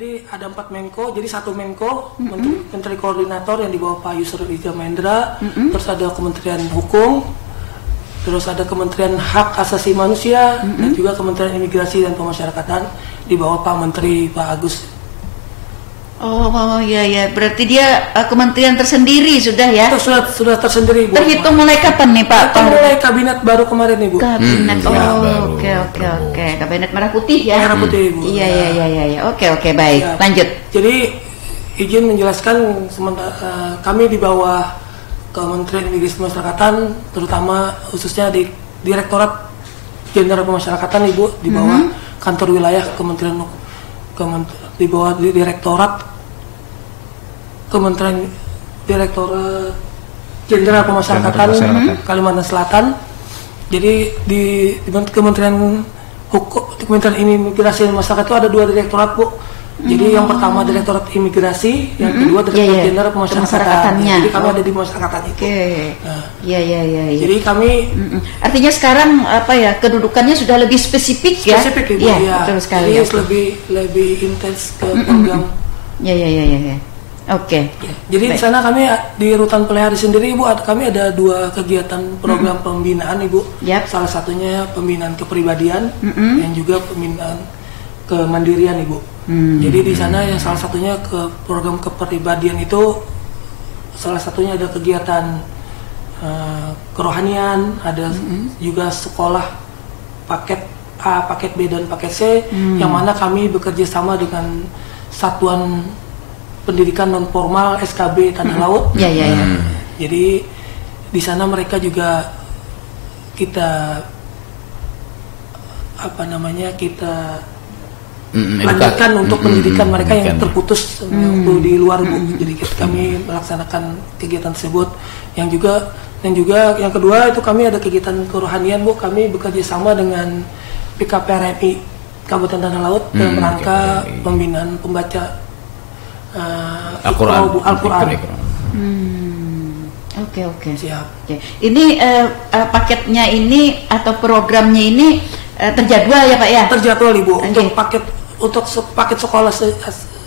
Jadi ada 4 Menko, jadi 1 Menko, Menteri Koordinator yang di bawah Pak Yusril Iza Mahendra, terus ada Kementerian Hukum, terus ada Kementerian Hak Asasi Manusia, dan juga Kementerian Imigrasi dan Pemasyarakatan di bawah Pak Menteri Pak Agus. Oh iya, berarti dia kementerian tersendiri sudah ya? Itu sudah tersendiri, Bu. Terhitung mulai kapan nih Pak? Mulai kabinet baru kemarin nih, Bu. Kabinet, oke. Kabinet Merah Putih ya? Merah Putih, Bu. Iya. Oke, baik. Ya. Lanjut. Jadi izin menjelaskan sementara kami di bawah Kementerian Imigrasi Pemasyarakatan, terutama khususnya di Direktorat Jenderal Pemasyarakatan, Ibu, di bawah kantor wilayah Kementerian di bawah Direktorat Direktorat Jenderal Pemasyarakatan Kalimantan Selatan. Jadi di Kementerian Hukum, Kementerian Imigrasi dan Masyarakat itu ada 2 direktorat, Bu. Jadi yang pertama Direktorat Imigrasi, yang kedua Direktorat Jenderal Pemasyarakatan. Jadi kami ada di pemasyarakatan itu. Iya. Jadi kami artinya sekarang kedudukannya sudah lebih spesifik ya? Spesifik, Ibu. Iya, betul sekali. Jadi lebih intens ke program. Iya. Oke. Jadi di sana kami di Rutan Pelihari sendiri, Ibu, kami ada 2 kegiatan program pembinaan, Ibu. Salah satunya pembinaan kepribadian dan juga pembinaan kemandirian, Ibu. Jadi di sana yang salah satunya ke program kepribadian itu salah satunya ada kegiatan kerohanian, ada juga sekolah paket A, paket B dan paket C, yang mana kami bekerja sama dengan Satuan Pendidikan Non Formal SKB Tanah Laut. Jadi di sana mereka juga kita lanjutkan untuk pendidikan mereka yang terputus waktu di luar, Bu. Jadi kami melaksanakan kegiatan tersebut. Yang juga yang kedua itu kami ada kegiatan kerohanian, Bu. Kami bekerja sama dengan PKPRMI Kabupaten Tanah Laut dalam rangka pembinaan pembaca Al-Quran. Oke. Siap. Ini paketnya ini atau programnya ini terjadwal ya Pak ya? Terjadwal, Ibu. Untuk paket sekolah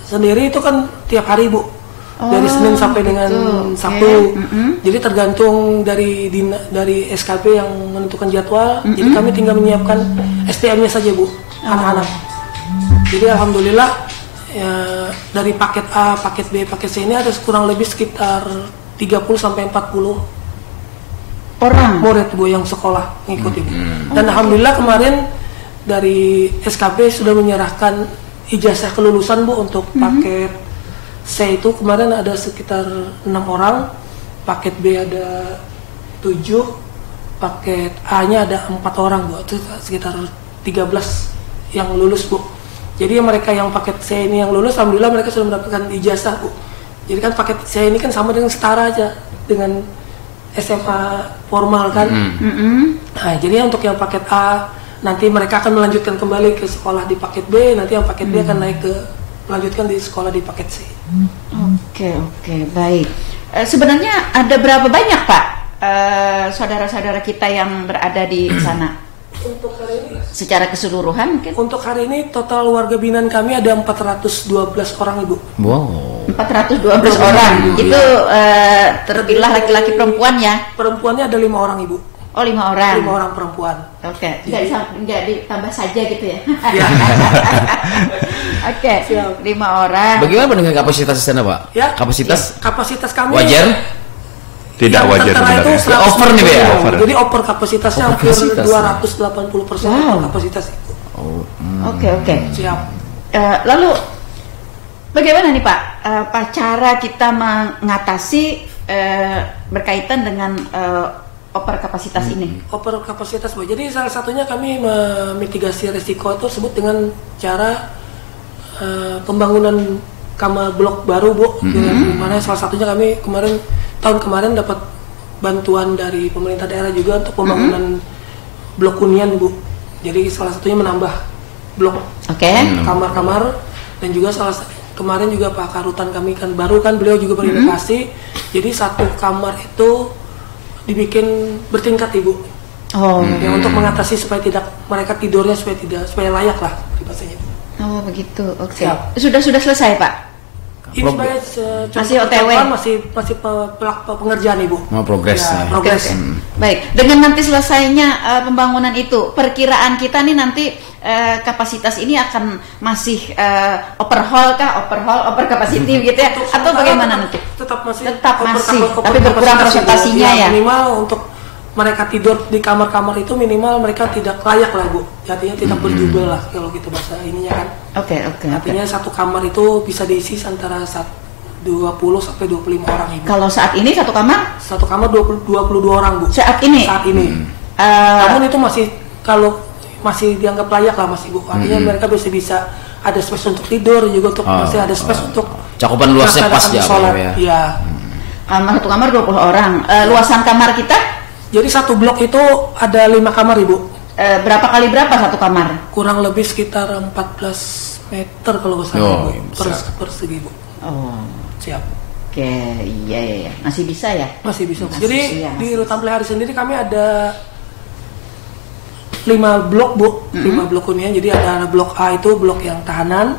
sendiri itu kan tiap hari, Bu. Dari Senin sampai dengan Sabtu. Jadi tergantung dari SKB yang menentukan jadwal. Jadi kami tinggal menyiapkan STM-nya saja, Bu, anak-anak. Jadi alhamdulillah ya, dari paket A, paket B, paket C ini ada kurang lebih sekitar 30 sampai 40 orang murid, Bu, yang sekolah ngikuti, Bu. Dan alhamdulillah kemarin dari SKB sudah menyerahkan ijazah kelulusan, Bu, untuk paket C itu kemarin ada sekitar 6 orang, paket B ada 7, paket A-nya ada 4 orang, Bu. Itu sekitar 13 yang lulus, Bu. Jadi mereka yang paket C ini yang lulus, alhamdulillah mereka sudah mendapatkan ijazah, Bu. Jadi kan paket C ini kan sama dengan setara aja dengan SMA formal kan. Nah, jadi untuk yang paket A nanti mereka akan melanjutkan kembali ke sekolah di paket B, nanti yang paket B akan naik ke melanjutkan di sekolah di paket C. Oke, baik. Sebenarnya ada berapa banyak, Pak, saudara-saudara kita yang berada di sana? Untuk hari ini secara keseluruhan mungkin? Untuk hari ini total warga binaan kami ada 412 orang, Ibu. Wow. 412 orang. Itu terpilah laki-laki perempuan ya? Perempuannya ada 5 orang, Ibu. Oh, 5 orang. 5 orang perempuan. Oke. Nggak ditambah saja gitu ya? Ya. Oke. 5 orang. Bagaimana dengan kapasitas di sana, Pak? Ya. Kapasitas kami wajar? Tidak wajar sebenarnya. Over nih, ya? Jadi over kapasitasnya hampir 280% kapasitas itu. Oke. Siap. Lalu bagaimana nih Pak, cara kita mengatasi berkaitan dengan over kapasitas ini? Over kapasitas, Bu. Jadi salah satunya kami memitigasi risiko tersebut dengan cara pembangunan kamar blok baru, Bu. Dimana salah satunya kami tahun kemarin dapat bantuan dari pemerintah daerah juga untuk pembangunan blok hunian, Bu. Jadi salah satunya menambah blok kamar-kamar, dan juga kemarin juga Pak Karutan kami kan baru kan beliau juga berinovasi. Jadi satu kamar itu dibikin bertingkat, Ibu. Ya, untuk mengatasi supaya mereka tidurnya supaya layak lah bahasanya. Oh begitu, oke. Siap. Sudah selesai Pak? Ini sebagai masih OTW, masih pengerjaan Ibu. Mau progres. Ya, Ya. progres. Oke. Baik, dengan nanti selesainya pembangunan itu, perkiraan kita nih nanti kapasitas ini akan masih overhaul kah, over capacity gitu ya, Untuk atau bagaimana nanti? Tetap masih, Tapi berkurang presentasinya ya. Minimal untuk mereka tidur di kamar-kamar itu minimal mereka tidak layak lah Bu. Artinya tidak berjubel lah kalau gitu bahasa ininya kan. Oke. Artinya satu kamar itu bisa diisi antara 20 sampai 25 orang Ibu. Kalau saat ini satu kamar? Satu kamar 22 orang Bu. Saat ini? Saat ini. Namun itu masih dianggap layak lah Mas Ibu. Artinya mereka bisa ada space untuk tidur juga untuk masih ada space untuk cakupan luasnya pas ya. sholat. Iya. Satu kamar 20 orang. Luasan kamar kita? Jadi satu blok itu ada 5 kamar Ibu. Berapa kali berapa satu kamar? Kurang lebih sekitar 14 meter kalau nggak salah persegi Bu. Oh. Siap. Oke, iya. Masih bisa ya? Masih bisa. Masih Jadi siap. di Rutan Pelihari sendiri kami ada 5 blok Bu, 5 blok hunian. Jadi ada blok A itu blok yang tahanan,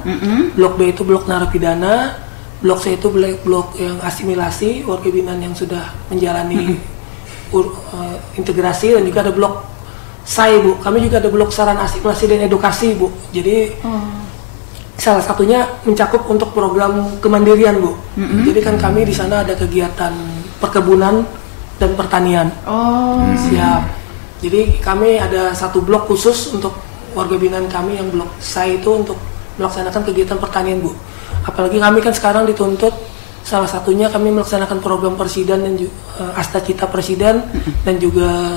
blok B itu blok narapidana, blok C itu blok yang asimilasi warga binaan yang sudah menjalani integrasi, dan juga ada blok SAI Bu. Kami juga ada blok saran asimilasi dan edukasi Bu. Jadi salah satunya mencakup untuk program kemandirian Bu. Jadi kan kami di sana ada kegiatan perkebunan dan pertanian. Siap. Jadi kami ada satu blok khusus untuk warga binaan kami yang blok SAI itu untuk melaksanakan kegiatan pertanian Bu. Apalagi kami kan sekarang dituntut salah satunya kami melaksanakan program presiden dan Asta Cita Presiden dan juga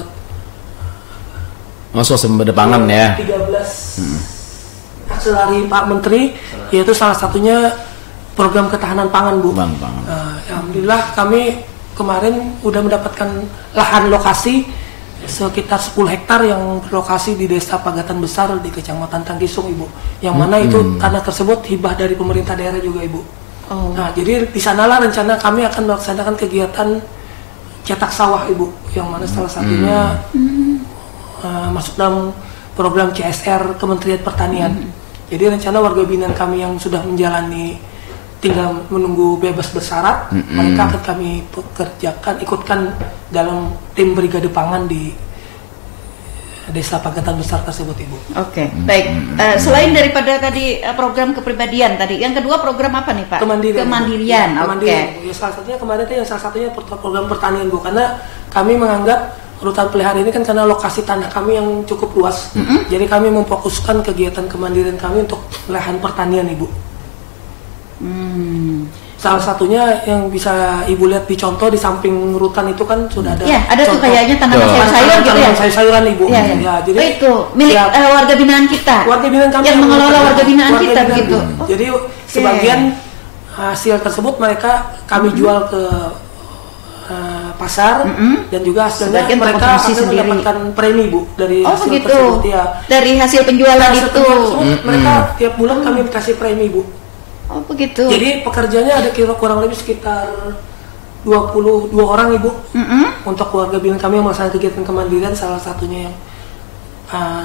Swasembada pangan ya. 13 akselerasi Pak Menteri, yaitu salah satunya program ketahanan pangan Bu. Alhamdulillah kami kemarin udah mendapatkan lahan lokasi sekitar 10 hektar yang berlokasi di Desa Pagatan Besar di Kecamatan Tangkisung Ibu. Yang mana itu tanah tersebut hibah dari pemerintah daerah juga Ibu. Nah, jadi di sanalah rencana kami akan melaksanakan kegiatan cetak sawah Ibu, yang mana salah satunya masuk dalam program CSR Kementerian Pertanian. Jadi rencana warga binaan kami yang sudah menjalani tinggal menunggu bebas bersyarat, mereka akan kami ikutkan dalam tim Brigade Pangan di Desa Pagatan Besar tersebut Ibu. Oke, baik. Selain daripada tadi program kepribadian tadi, yang kedua program apa nih Pak? Kemandirian. Oke. Ya, salah satunya kemarin itu yang salah satunya program pertanian Bu, karena kami menganggap Rutan Pelihari ini kan karena lokasi tanah kami yang cukup luas. Jadi kami memfokuskan kegiatan kemandirian kami untuk lahan pertanian Ibu. Salah satunya yang bisa Ibu lihat di contoh di samping rutan itu kan sudah ada. Ya, ada tuh kayaknya tanaman sayur-sayur gitu ya. Sayur-sayuran Ibu. Ya. Jadi itu milik warga binaan kita. Warga binaan kami yang mengelola warga binaan kita begitu. Jadi sebagian hasil tersebut kami jual ke pasar dan juga hasilnya sebagian mereka akan mendapatkan premi Bu dari hasil begitu. Tersebut ya. Dari hasil penjualan itu mereka tiap bulan kami dikasih premi Bu. Oh begitu. Jadi pekerjanya ada kurang lebih sekitar 22 orang Ibu. Untuk warga binaan kami yang melaksanakan kegiatan kemandirian, salah satunya yang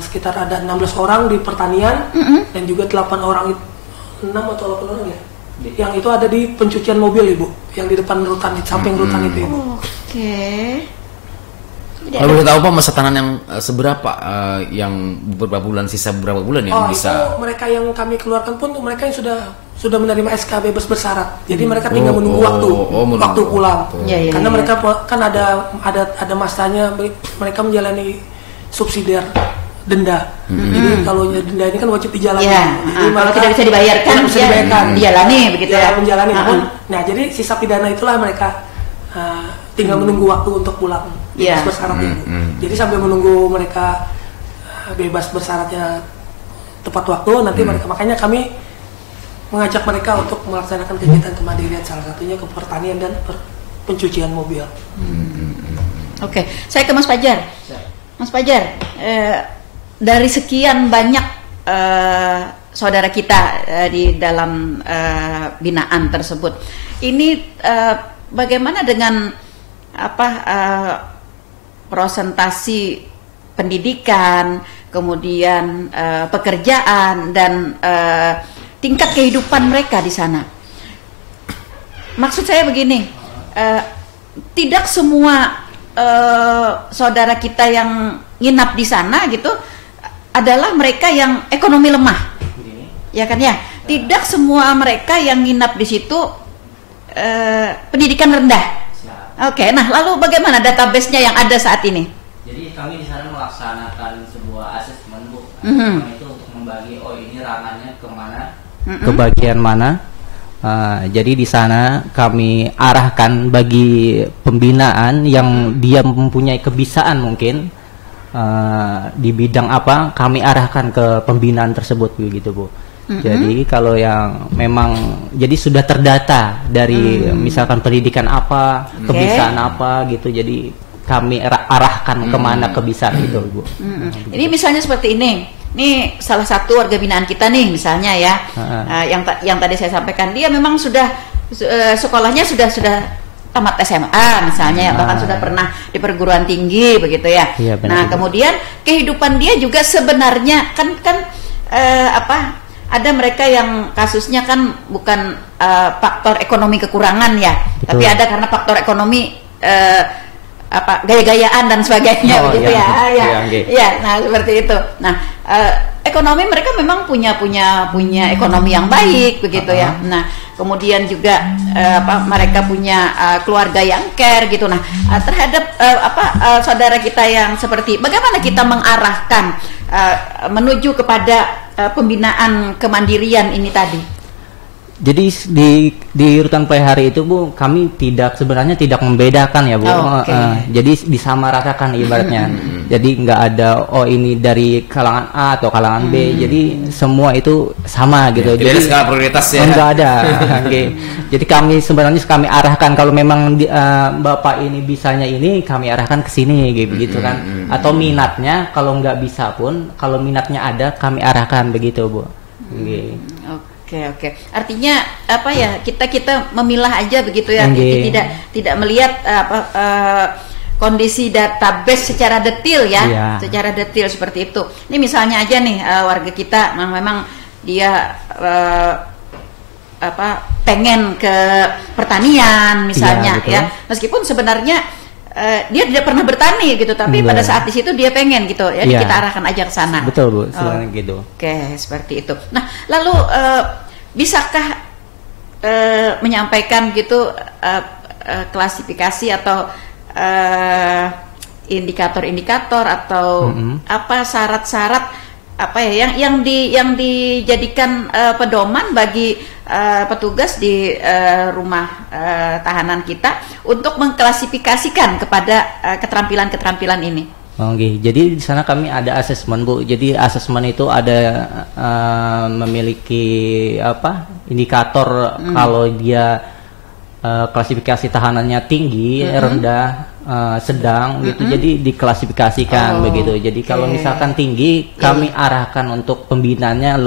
sekitar ada 16 orang di pertanian dan juga 8 orang 6 atau 8 orang ya. Yang itu ada di pencucian mobil Ibu, yang di depan rutan, di samping rutan itu Ibu. Oke. Kalau boleh tahu Pak, masa tahanan yang seberapa yang beberapa bulan, sisa beberapa bulan yang bisa? Itu mereka yang kami keluarkan pun mereka yang sudah menerima SK bebas bersyarat. Jadi mereka tinggal menunggu waktu pulang. Karena mereka kan ada masanya mereka menjalani subsidiar denda. Jadi kalau denda ini kan wajib dijalani. Jadi kalau tidak bisa dibayarkan, dijalani begitu ya. Menjalani. Nah, jadi sisa pidana itulah mereka tinggal menunggu waktu untuk pulang bebas bersyarat itu. Jadi sambil menunggu mereka bebas bersyaratnya tepat waktu, nanti mereka, makanya kami mengajak mereka untuk melaksanakan kegiatan kemandirian, salah satunya ke pertanian dan pencucian mobil. Oke, saya ke Mas Fajar. Mas Fajar, dari sekian banyak saudara kita di dalam binaan tersebut, ini bagaimana dengan presentasi pendidikan, kemudian pekerjaan dan tingkat kehidupan mereka di sana. Maksud saya begini, tidak semua saudara kita yang nginap di sana gitu adalah mereka yang ekonomi lemah, ya kan ya. Tidak semua mereka yang nginap di situ pendidikan rendah. Oke, nah lalu bagaimana database-nya yang ada saat ini? Jadi kami di sana melaksanakan sebuah asesmen, Bu. Asesmen itu untuk membagi, ini ranahnya kemana, ke bagian mana. Jadi di sana kami arahkan bagi pembinaan yang dia mempunyai kebiasaan mungkin di bidang apa, kami arahkan ke pembinaan tersebut begitu, Bu. Jadi kalau yang memang jadi sudah terdata dari misalkan pendidikan apa, kebiasaan apa gitu, jadi kami arahkan kemana kebiasaan itu, Bu. Ini misalnya seperti ini salah satu warga binaan kita nih misalnya ya, yang tadi saya sampaikan, dia memang sudah sekolahnya sudah tamat SMA misalnya, bahkan sudah pernah di perguruan tinggi begitu ya. Iya, nah kemudian kehidupan dia juga sebenarnya kan ada mereka yang kasusnya kan bukan faktor ekonomi kekurangan ya. Betul. Tapi ada karena faktor ekonomi gaya-gayaan dan sebagainya begitu ya. Nah seperti itu. Nah ekonomi mereka memang punya ekonomi yang baik begitu ya. Nah kemudian juga mereka punya keluarga yang care gitu. Nah terhadap saudara kita yang seperti, bagaimana kita mengarahkan menuju kepada pembinaan kemandirian ini tadi? Jadi di rutan pelihara itu, Bu, kami sebenarnya tidak membedakan ya, Bu. Jadi disamaratakan ibaratnya. Jadi nggak ada ini dari kalangan A atau kalangan B. Jadi semua itu sama gitu. Jadi ada skala prioritas ya. Enggak ada. Jadi kami arahkan kalau memang Bapak ini bisanya ini, kami arahkan ke sini gitu kan. Atau minatnya kalau nggak bisa pun, kalau minatnya ada kami arahkan begitu, Bu. Oke. Artinya kita memilah aja begitu ya. Tidak melihat kondisi database secara detail ya. Secara detail seperti itu. Ini misalnya aja nih warga kita memang dia pengen ke pertanian misalnya ya. Meskipun sebenarnya dia tidak pernah bertani gitu, tapi pada saat di situ dia pengen gitu ya, kita arahkan aja ke sana. Betul, Bu, gitu. Oke, seperti itu. Nah, lalu bisakah menyampaikan gitu klasifikasi atau indikator-indikator atau syarat-syarat yang dijadikan pedoman bagi petugas di rumah tahanan kita untuk mengklasifikasikan kepada keterampilan-keterampilan ini? Jadi di sana kami ada asesmen, Bu. Jadi asesmen itu ada memiliki indikator kalau dia klasifikasi tahanannya tinggi, rendah, sedang gitu. Jadi diklasifikasikan begitu. Jadi kalau misalkan tinggi, kami arahkan untuk pembinaannya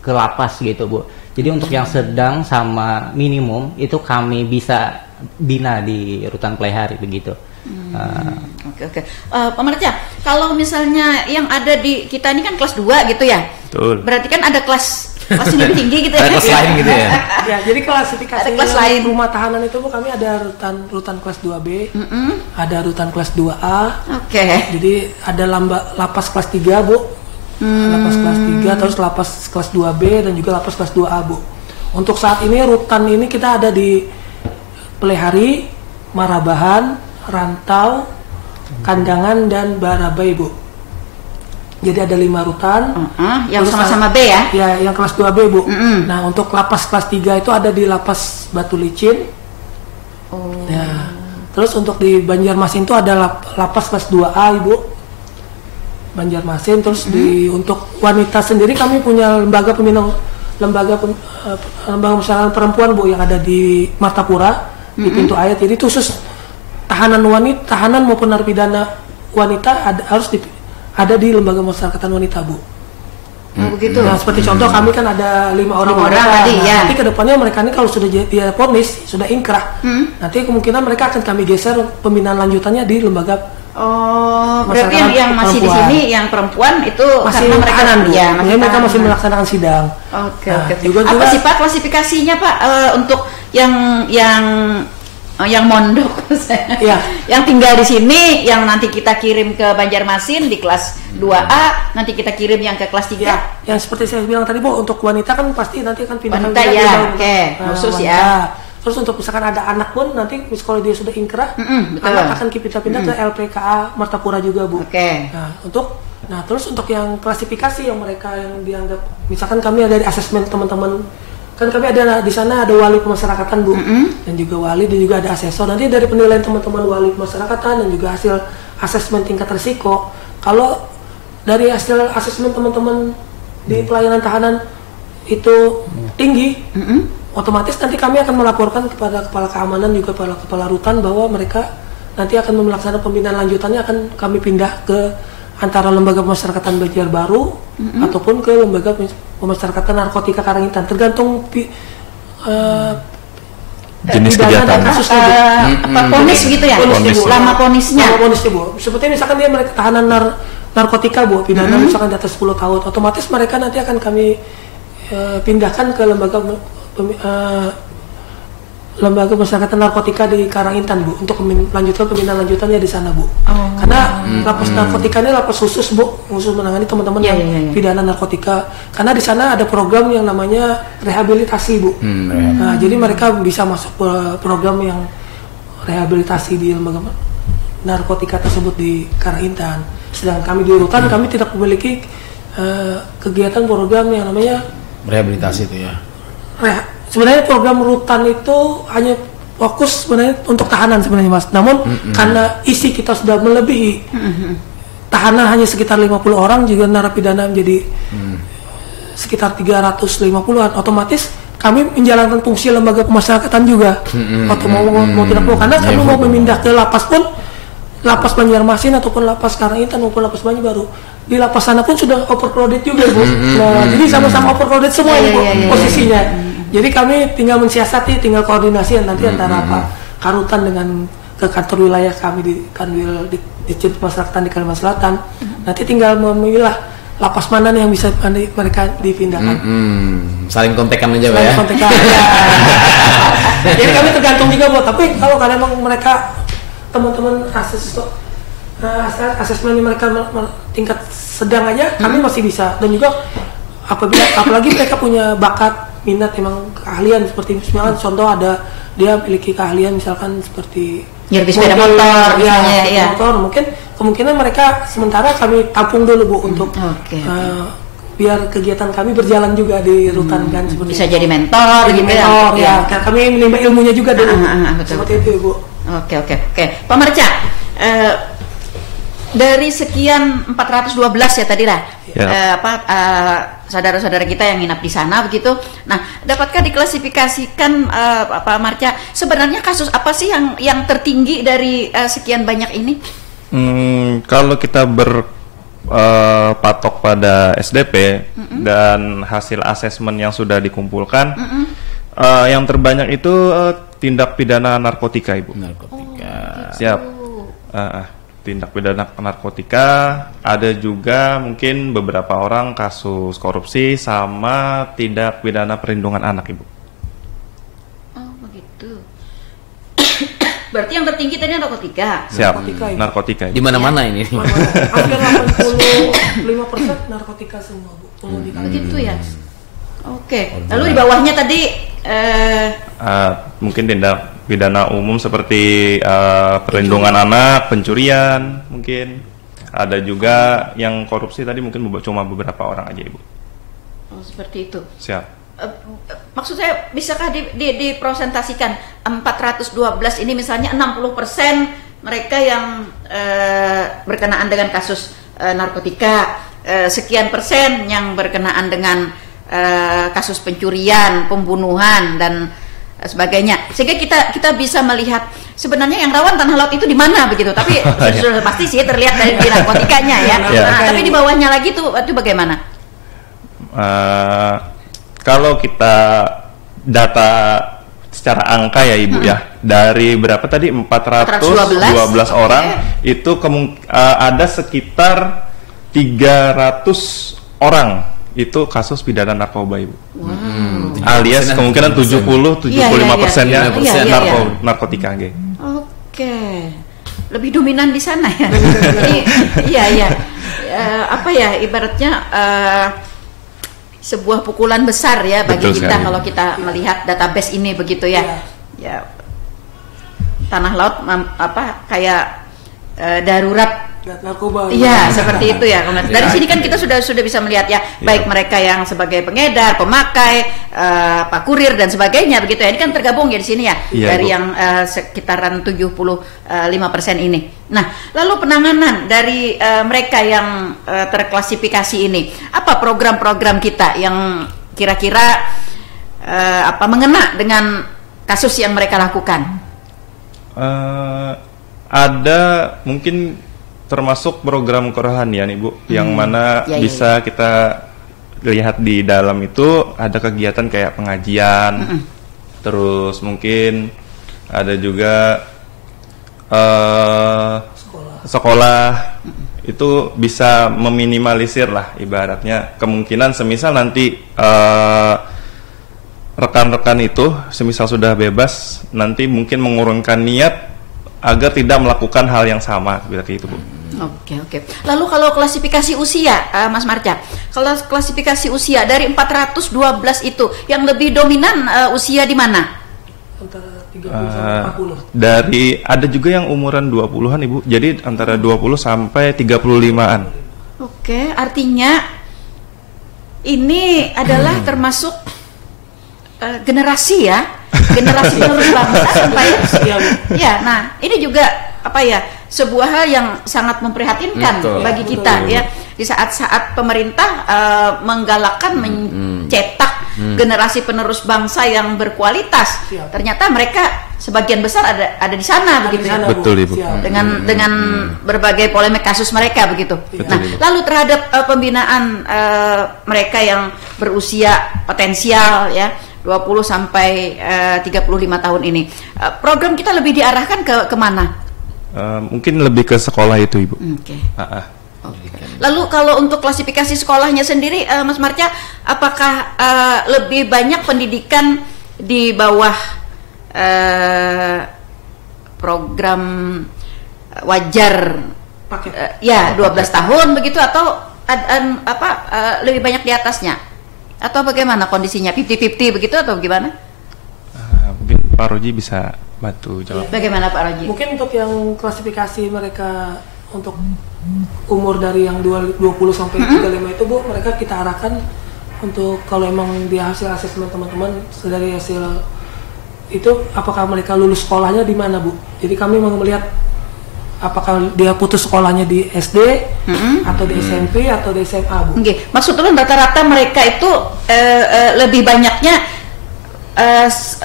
ke lapas gitu, Bu. Jadi untuk yang sedang sama minimum itu kami bisa bina di rutan pelihara begitu. Oke. Pak Marja, kalau misalnya yang ada di kita ini kan kelas 2 gitu ya? Betul. Berarti kan ada kelas yang lebih tinggi gitu ya? Ada kelas lain gitu ya? Ya, jadi klasifikasi ada kelas lain. Rumah tahanan itu, Bu, kami ada rutan kelas 2B, ada rutan kelas 2A. Oke. Jadi ada lapas kelas 3, Bu. Lapas kelas 3, terus lapas kelas 2B dan juga lapas kelas 2A, Bu. Untuk saat ini rutan ini kita ada di Pelihari, Marabahan, Rantau, Kandangan, dan Barabai, Bu. Jadi ada 5 rutan. Yang sama-sama B ya? Ya, yang kelas 2B, Bu. Nah, untuk lapas kelas 3 itu ada di lapas Batu Licin. Ya. Terus untuk di Banjarmasin itu ada lapas kelas 2A, Ibu. Banjarmasin. Terus untuk wanita sendiri kami punya lembaga permusyawaratan perempuan, Bu, yang ada di Martapura di pintu air. Jadi khusus tahanan maupun narapidana wanita harus ada di lembaga pemasyarakatan wanita, Bu. Begitu. Nah, seperti contoh kami kan ada 5 orang tadi ya. Nanti kedepannya mereka ini kalau sudah dia vonis, sudah ingkrah, nanti kemungkinan mereka akan kami geser pembinaan lanjutannya di lembaga Oh, berarti yang masih di sini yang perempuan itu masih karena mereka tahanan, ya, mereka masih melaksanakan sidang. Oke. Juga apa sih Pak klasifikasinya Pak untuk yang mondok ya. yang tinggal di sini, yang nanti kita kirim ke Banjarmasin di kelas 2A, nanti kita kirim yang ke kelas 3. Ya, yang seperti saya bilang tadi Bu, untuk wanita kan pasti nanti akan pindah wanita ya, oke, khusus ya. Terus untuk misalkan ada anak pun nanti kalau dia sudah inkrah, anak akan pindah ke LPKA Martapura juga Bu. Oke. Nah terus untuk yang klasifikasi yang mereka yang dianggap, misalkan kami ada di asesmen teman-teman, kan kami ada di sana ada wali pemasyarakatan Bu, dan juga wali dan juga ada asesor. Nanti dari penilaian teman-teman wali pemasyarakatan dan juga hasil asesmen tingkat risiko, kalau dari hasil asesmen teman-teman di pelayanan tahanan itu tinggi, otomatis nanti kami akan melaporkan kepada kepala keamanan juga kepala rutan bahwa mereka nanti akan melaksanakan pembinaan lanjutannya, akan kami pindah ke antara lembaga pemasyarakatan Banjarbaru ataupun ke lembaga pemasyarakatan narkotika Karangintan, tergantung jenis kejahatan. Ponis gitu ya, lama ponisnya. Bu. Seperti misalkan mereka tahanan narkotika Bu, pidana misalkan di atas 10 tahun, otomatis mereka nanti akan kami pindahkan ke lembaga pemasyarakatan narkotika di Karangintan Bu, untuk melanjutkan pembinaan lanjutannya di sana Bu. Karena lapas narkotika ini lapas khusus Bu, khusus menangani teman-teman yang pidana narkotika. Karena di sana ada program yang namanya rehabilitasi Bu. Nah, jadi mereka bisa masuk program yang rehabilitasi di lembaga narkotika tersebut di Karangintan. Sedangkan kami di rutan kami tidak memiliki kegiatan program yang namanya rehabilitasi itu ya. Sebenarnya program rutan itu hanya fokus sebenarnya untuk tahanan sebenarnya Mas. Namun karena isi kita sudah melebihi tahanan hanya sekitar 50 orang, juga narapidana menjadi sekitar 350-an, otomatis kami menjalankan fungsi lembaga pemasyarakatan juga. Atau mau tidak mau, karena kami mau memindah ke lapas pun, lapas Banjarmasin ataupun lapas Karangintan maupun lapas Banjarbaru, di lapas sana pun sudah overcrowded juga Bu. Nah, jadi sama-sama overcrowded semua posisinya. Jadi kami tinggal mensiasati, tinggal koordinasi nanti antara Pak Karutan dengan ke kantor wilayah kami di Kanwil di Pemasyarakatan di Kalimantan Selatan. Nanti tinggal memilah lapas mana yang bisa mereka dipindahkan. Saling kontekan aja Pak ya. Kontekan. Jadi kami tergantung juga Bu. Tapi kalau kadang memang mereka teman-teman asesmen mereka tingkat sedang aja, kami masih bisa. Dan juga apalagi mereka punya bakat, minat, emang keahlian, seperti misalkan contoh ada dia memiliki keahlian misalkan seperti nyervis sepeda motor, motor, mungkin kemungkinan mereka sementara kami tampung dulu Bu untuk biar kegiatan kami berjalan juga di rutan kan, seperti bisa jadi mentor gitu ya. Kami menimba ilmunya juga dulu seperti itu Bu. Oke. Pak Marca, dari sekian 412 ya tadi lah, saudara-saudara kita yang nginap di sana begitu. Nah, dapatkah diklasifikasikan Pak Marca, sebenarnya kasus apa sih yang tertinggi dari sekian banyak ini? Kalau kita berpatok pada SDP dan hasil asesmen yang sudah dikumpulkan, yang terbanyak itu tindak pidana narkotika, Ibu. Siap. Tindak pidana narkotika, ada juga mungkin beberapa orang kasus korupsi sama tindak pidana perlindungan anak, Ibu. Oh begitu. Berarti yang tertinggi tadi narkotika. Siap, narkotika. Di mana-mana ini. Hampir 85% narkotika semua Bu. Begitu ya. Oke. Lalu di bawahnya tadi mungkin tindak pidana umum seperti perlindungan anak, pencurian, mungkin ada juga yang korupsi tadi mungkin cuma beberapa orang aja, Ibu. Oh, seperti itu. Siap. Maksud saya, bisakah dipresentasikan 412 ini misalnya 60% mereka yang berkenaan dengan kasus narkotika, sekian persen yang berkenaan dengan kasus pencurian, pembunuhan dan sebagainya, sehingga kita bisa melihat sebenarnya yang rawan tanah laut itu di mana begitu. Tapi sudah pasti sih terlihat dari narkotikanya ya. Tapi di bawahnya lagi itu bagaimana? Kalau kita data secara angka ya Ibu ya, dari berapa tadi 412 orang itu ada sekitar 300 orang itu kasus pidana narkoba, Ibu. Alias kemungkinan 70-75%-nya narkotika, nggih. Oke. Lebih dominan di sana ya. Iya. Apa ya ibaratnya sebuah pukulan besar ya bagi kita kalau kita melihat database ini begitu ya. Ya. Tanah laut kayak darurat narkoba. Iya, seperti itu ya. Dari sini kan kita sudah bisa melihat ya, baik mereka yang sebagai pengedar, pemakai, kurir dan sebagainya begitu ya. Ini kan tergabung ya di sini ya, dari yang sekitaran 75% ini. Nah, lalu penanganan dari mereka yang terklasifikasi ini, apa program-program kita yang kira-kira mengena dengan kasus yang mereka lakukan? Ada mungkin termasuk program kerohanian, Ibu, yang mana bisa kita lihat di dalam itu ada kegiatan kayak pengajian, terus mungkin ada juga sekolah. Itu bisa meminimalisir lah ibaratnya kemungkinan semisal nanti rekan-rekan itu semisal sudah bebas nanti mungkin mengurungkan niat agar tidak melakukan hal yang sama seperti itu, Bu. Oke. Lalu kalau klasifikasi usia, Mas Marca, kalau klasifikasi usia dari 412 itu yang lebih dominan usia di mana? Antara 30 sampai 40. Dari ada juga yang umuran 20-an, Ibu. Jadi antara 20 sampai 35-an. Oke, artinya ini adalah termasuk generasi ya, generasi penerus bangsa sampai ya. Nah, ini juga sebuah hal yang sangat memprihatinkan bagi kita ya. Di saat-saat pemerintah menggalakkan mencetak generasi penerus bangsa yang berkualitas, ternyata mereka sebagian besar ada di sana begitu ya. Betul, Ibu. Dengan berbagai polemik kasus mereka begitu. Nah, lalu terhadap pembinaan mereka yang berusia potensial ya 20 sampai 35 tahun ini, program kita lebih diarahkan ke mana? Mungkin lebih ke sekolah itu, Ibu. Okay. Lalu kalau untuk klasifikasi sekolahnya sendiri, Mas Marca, apakah lebih banyak pendidikan di bawah program wajar 12 tahun begitu, atau lebih banyak di atasnya? Atau bagaimana kondisinya? 50-50 begitu atau gimana? Mungkin Pak Roji bisa bantu jawab. Bagaimana Pak Roji? Mungkin untuk yang klasifikasi mereka untuk umur dari yang 20 sampai 35 itu, Bu, mereka kita arahkan untuk kalau emang di hasil asesmen teman-teman dari hasil itu apakah mereka lulus sekolahnya di mana, Bu. Jadi kami mau melihat apakah dia putus sekolahnya di SD atau di SMP atau di SMA, Bu. Okay. Maksud lu rata-rata mereka itu lebih banyaknya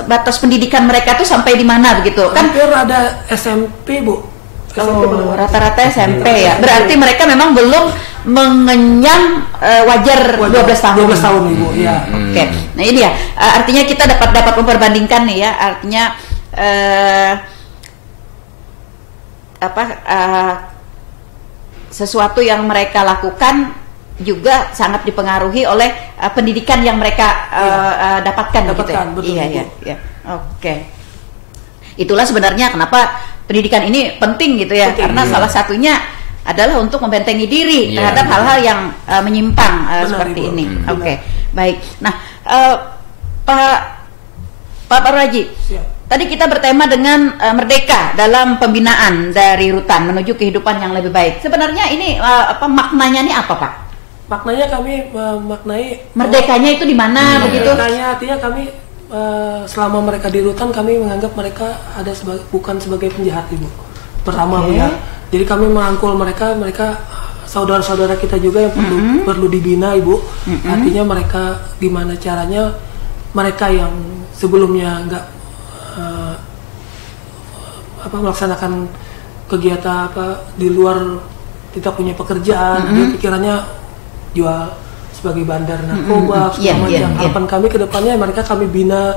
batas pendidikan mereka tuh sampai di mana begitu? Hampir ada SMP, Bu. Rata-rata SMP ya. Berarti mereka memang belum mengenyam wajar 12 tahun. 12 tahun, Ibu. Ya. Oke. Nah, ini ya. Artinya kita dapat memperbandingkan nih ya. Artinya sesuatu yang mereka lakukan juga sangat dipengaruhi oleh pendidikan yang mereka dapatkan gitu ya. Betul, iya. Oke. Itulah sebenarnya kenapa pendidikan ini penting gitu ya, karena salah satunya adalah untuk membentengi diri terhadap hal-hal yang menyimpang seperti ini. Oke. Baik. Nah, Pak Raji, tadi kita bertema dengan merdeka dalam pembinaan dari rutan menuju kehidupan yang lebih baik. Sebenarnya ini maknanya ini apa, Pak? Maknanya kami memaknai merdekanya itu di mana begitu? Merdekanya artinya kami selama mereka di rutan kami menganggap mereka bukan sebagai penjahat, Ibu. Pertama, Bu ya. Jadi kami merangkul mereka saudara-saudara kita juga yang perlu dibina, Ibu. Artinya mereka gimana caranya mereka yang sebelumnya enggak melaksanakan kegiatan di luar, tidak punya pekerjaan, dia pikirannya jual sebagai bandar narkoba segala macam. Harapan kami ke depannya mereka kami bina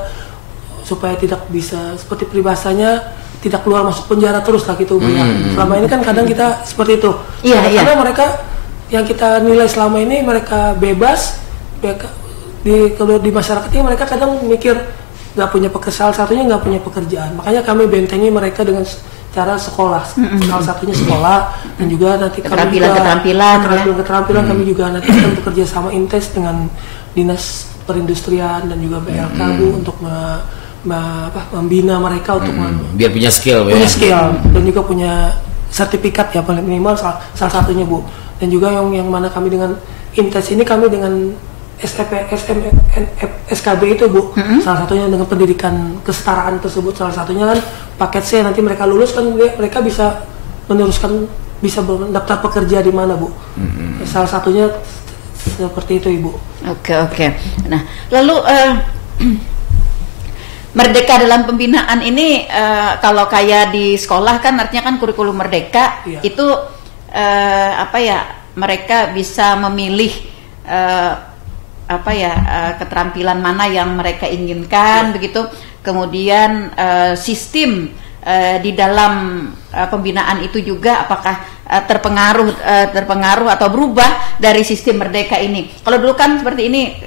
supaya tidak bisa seperti peribahasanya tidak keluar masuk penjara terus lah gitu Bu. Selama ini kan kadang kita seperti itu. Karena mereka yang kita nilai selama ini mereka bebas, kalau di masyarakat ini mereka kadang mikir nggak punya salah satunya nggak punya pekerjaan. Makanya kami bentengi mereka dengan cara sekolah, salah satunya sekolah, dan juga nanti keterampilan kami juga nanti akan bekerja sama intens dengan Dinas Perindustrian dan juga BLK Bu untuk membina mereka untuk biar punya skill, dan juga punya sertifikat ya paling minimal salah satunya Bu. Dan juga yang mana kami dengan intens ini kami dengan SKB itu Bu, salah satunya dengan pendidikan kesetaraan tersebut, salah satunya kan paket C, nanti mereka lulus kan mereka bisa meneruskan, bisa mendaftar pekerja di mana Bu. Salah satunya seperti itu Ibu. Oke. Nah lalu Merdeka dalam pembinaan ini kalau kayak di sekolah kan artinya kan kurikulum Merdeka itu mereka bisa memilih keterampilan mana yang mereka inginkan begitu. Kemudian sistem di dalam pembinaan itu juga apakah terpengaruh atau berubah dari sistem Merdeka ini. Kalau dulu kan seperti ini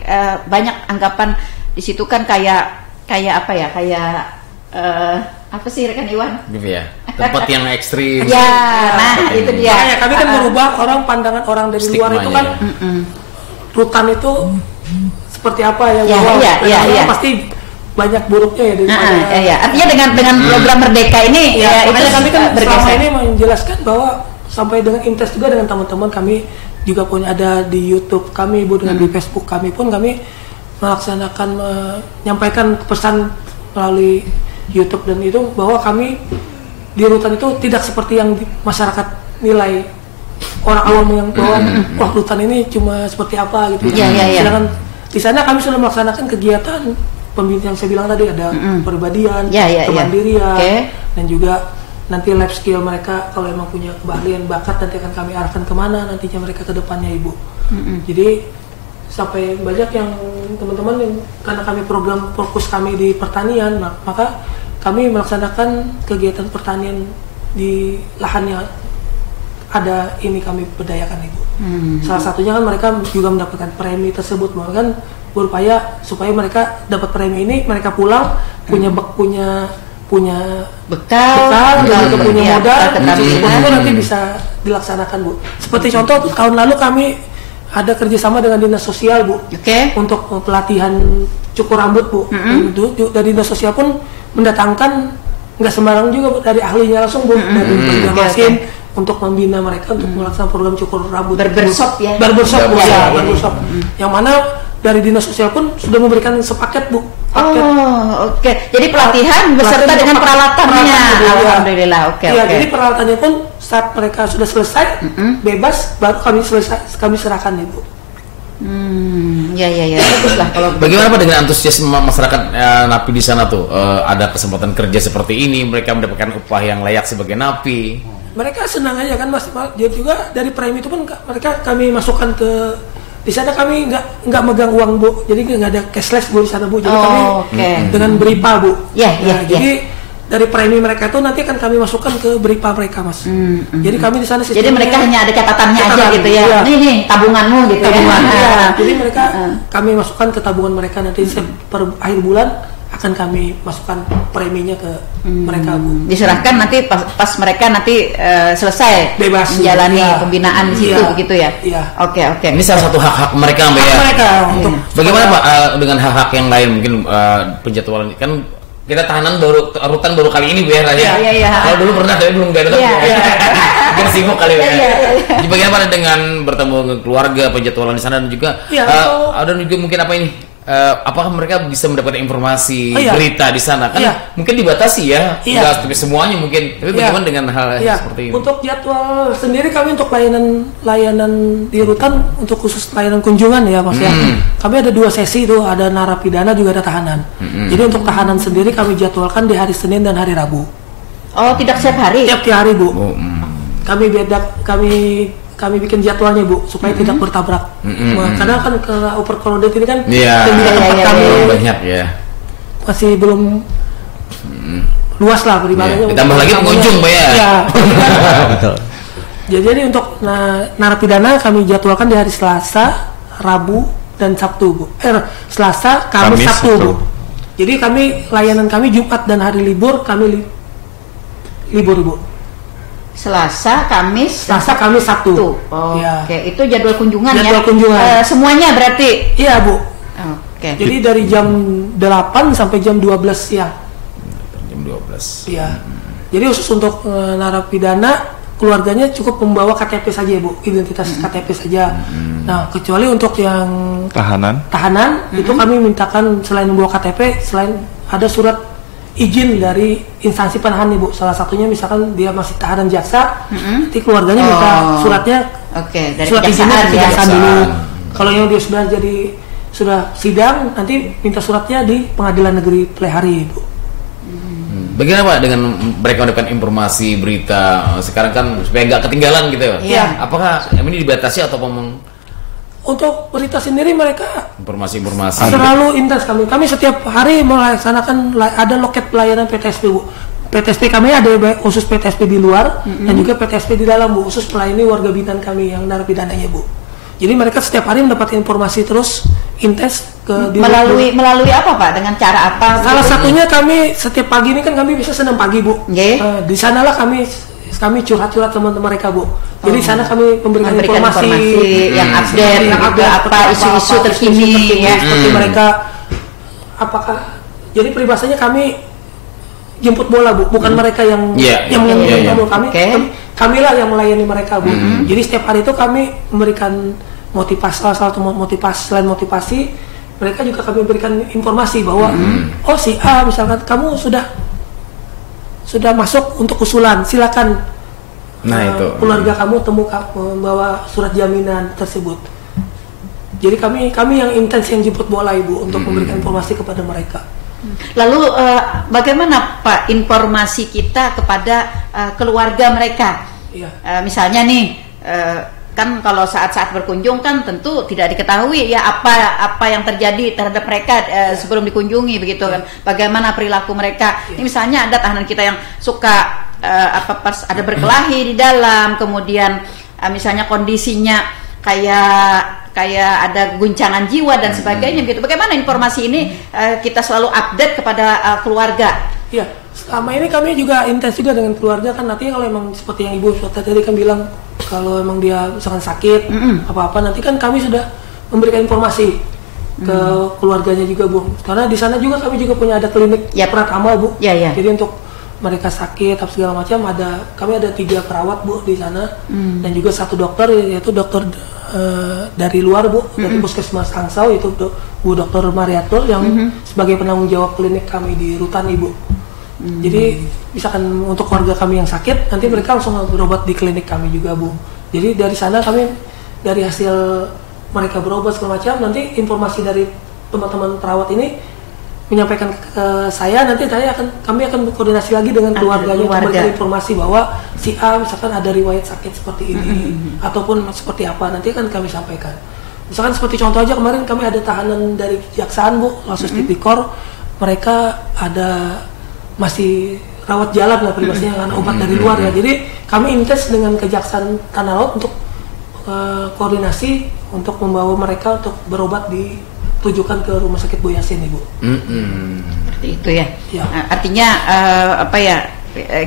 banyak anggapan di situ kan kayak apa sih rekan Iwan? Gitu ya. Tempat yang ekstrim. Itu dia. Makanya kami kan merubah pandangan orang dari luar itu kan rutan itu seperti apa ya? Pasti banyak buruknya ya. Artinya dengan program Merdeka ini makanya kami kan selama ini menjelaskan bahwa sampai dengan intens juga dengan teman-teman kami juga punya ada di YouTube kami Bu, dengan di Facebook kami pun kami melaksanakan menyampaikan pesan melalui YouTube dan itu bahwa kami di rutan itu tidak seperti yang masyarakat nilai orang awam yang bahwa wah rutan ini cuma seperti apa gitu. Sedangkan di sana kami sudah melaksanakan kegiatan pembinaan yang saya bilang tadi, ada kepribadian, kemandirian, dan juga nanti life skill mereka kalau emang punya keahlian bakat nanti akan kami arahkan kemana nantinya mereka ke depannya Ibu. Jadi sampai banyak yang teman-teman yang karena kami program fokus kami di pertanian, maka kami melaksanakan kegiatan pertanian di lahannya ada ini kami berdayakan Ibu. Salah satunya kan mereka juga mendapatkan premi tersebut, kan berupaya supaya mereka dapat premi ini mereka pulang punya bekal dan juga punya modal itu nanti bisa dilaksanakan Bu. Seperti contoh tahun lalu kami ada kerjasama dengan Dinas Sosial Bu, untuk pelatihan cukur rambut Bu. Dari Dinas Sosial pun mendatangkan nggak sembarang juga Bu, dari ahlinya langsung Bu, dari mesin untuk membina mereka untuk melaksanakan program cukur rambut. Barbershop ya. Barbershop Bu, barbershop. Yang mana dari Dinas Sosial pun sudah memberikan sepaket Bu. Jadi pelatihan beserta dengan peralatannya. Alhamdulillah. Jadi peralatannya pun saat mereka sudah selesai bebas baru kami serahkan Ibu. Baguslah kalau. Bagaimana Pak dengan antusiasme masyarakat napi di sana tuh? Ada kesempatan kerja seperti ini, mereka mendapatkan upah yang layak sebagai napi. Mereka senang aja kan Mas. Dia juga dari premi itu pun mereka kami masukkan ke di sana kami nggak megang uang Bu, jadi nggak ada cashless Bu di sana Bu. Jadi kami dengan beripa Bu. Jadi dari premi mereka itu nanti akan kami masukkan ke beripa mereka Mas. Jadi kami di sana. Jadi mereka hanya ada catatannya aja gitu ya. Nih tabunganmu gitu ya. Jadi mereka kami masukkan ke tabungan mereka nanti per akhir bulan akan kami masukkan preminya ke mereka Bu. Diserahkan nanti pas mereka nanti selesai bebas menjalani pembinaan di situ begitu ya. Oke. Ini salah satu hak-hak mereka Mbak ya. Untuk bagaimana Pak dengan hak-hak yang lain mungkin penjadwalan kan kita tahanan rutan baru kali ini Bu ya. Kalau dulu pernah tapi belum ada. Mungkin sibuk kali ya. Jadi bagaimana dengan bertemu keluarga, penjadwalan di sana dan juga ada juga mungkin apa ini? Apakah mereka bisa mendapatkan informasi berita di sana kan mungkin dibatasi ya nggak tapi semuanya mungkin tapi bagaimana dengan hal seperti ini untuk jadwal sendiri kami untuk layanan di rutan untuk khusus layanan kunjungan ya Mas ya kami ada 2 sesi itu ada narapidana juga ada tahanan jadi untuk tahanan sendiri kami jadwalkan di hari Senin dan hari Rabu. Tidak setiap hari? Tiap hari Bu. Kami bikin jadwalnya Bu supaya tidak bertabrak. Karena kan ke overcrowded ini kan kami banyak ya. masih belum luas lah peribadahnya. Ditambah lagi pengunjung Pak ya. Iya. Betul. Jadi untuk narapidana kami jadwalkan di hari Selasa, Rabu, dan Sabtu Bu. Selasa, Kamis, Sabtu Bu. Jadi layanan kami Jumat dan hari libur kami libur Bu. Selasa, Kamis, Sabtu. Oh, ya. Oke, itu jadwal kunjungan ya. Jadwal kunjungan. Semuanya berarti? Iya, Bu. Oke. Jadi dari jam 8 sampai jam 12 siang. Jam 12. Iya. Jadi khusus untuk narapidana, keluarganya cukup membawa KTP saja ya Bu, identitas KTP saja. Nah, kecuali untuk yang tahanan itu kami mintakan selain membawa KTP, selain ada surat izin dari instansi penahan nih Bu. Salah satunya misalkan dia masih tahanan jaksa, nanti keluarganya minta suratnya, dari surat izinnya dari kejaksaan dulu. Kalau yang dia sudah sidang, nanti minta suratnya di Pengadilan Negeri Plehari Bu. Bagaimana Pak dengan mereka mendapatkan informasi berita sekarang kan supaya nggak ketinggalan gitu ya? Iya. Apakah ini dibatasi atau memang? Untuk berita sendiri mereka informasi selalu intens kami setiap hari melaksanakan ada loket pelayanan PTSP Bu. PTSP kami ada khusus PTSP di luar dan juga PTSP di dalam Bu, khusus melayani warga binaan kami yang narapidananya Bu. Jadi mereka setiap hari mendapat informasi terus intens melalui apa Pak? Dengan cara apa? Salah satunya kami setiap pagi ini kan kami bisa senam pagi Bu. Di sanalah kami curhat-curhat teman-teman mereka Bu. Jadi sana kami memberikan informasi yang update, apa isu-isu terkini ya. Seperti mereka apakah jadi peribahasanya kami jemput bola Bu, bukan mereka yang menjemput kami. Kamilah yang melayani mereka Bu. Jadi setiap hari itu kami memberikan motivasi, salah satu motivasi, selain motivasi mereka juga kami berikan informasi bahwa oh si A misalkan kamu sudah masuk untuk usulan, silakan keluarga kamu membawa surat jaminan tersebut. Jadi kami yang intens yang jemput bola Ibu untuk memberikan informasi kepada mereka. Lalu bagaimana Pak informasi kita kepada keluarga mereka? Iya. Misalnya nih kan kalau saat-saat berkunjung kan tentu tidak diketahui ya apa yang terjadi terhadap mereka sebelum dikunjungi begitu kan. Bagaimana perilaku mereka? Ini misalnya ada tahanan kita yang suka pas ada berkelahi di dalam, kemudian misalnya kondisinya kayak ada guncangan jiwa dan sebagainya begitu. Bagaimana informasi ini kita selalu update kepada keluarga? Iya, selama ini kami juga intens juga dengan keluarga kan. Nanti kalau emang seperti yang Ibu tadi kan bilang, kalau emang dia misalkan sakit apa-apa, nanti kan kami sudah memberikan informasi ke keluarganya juga Bu. Karena di sana juga kami juga punya ada klinik pratama Bu. Jadi untuk mereka sakit atau segala macam kami ada 3 perawat Bu di sana dan juga 1 dokter, yaitu dokter dari luar Bu, dari Puskesmas Tangsau, yaitu Bu Dr. Mariatul yang sebagai penanggung jawab klinik kami di Rutan Ibu. Jadi misalkan untuk keluarga kami yang sakit, nanti mereka langsung berobat di klinik kami juga Bu. Jadi dari sana kami dari hasil mereka berobat segala macam, nanti informasi dari teman-teman perawat ini menyampaikan ke saya, nanti kami akan berkoordinasi lagi dengan keluarganya untuk memberikan informasi bahwa si A misalkan ada riwayat sakit seperti ini ataupun seperti apa, nanti akan kami sampaikan. Misalkan seperti contoh aja kemarin kami ada tahanan dari kejaksaan Bu, kasus tipikor, mereka masih rawat jalan lah peribahasanya dengan obat dari luar ya. Jadi kami intens dengan Kejaksaan Tanah Laut untuk koordinasi untuk membawa mereka untuk berobat ditujukan ke Rumah Sakit Bu Yasin Ibu. Seperti itu ya. Artinya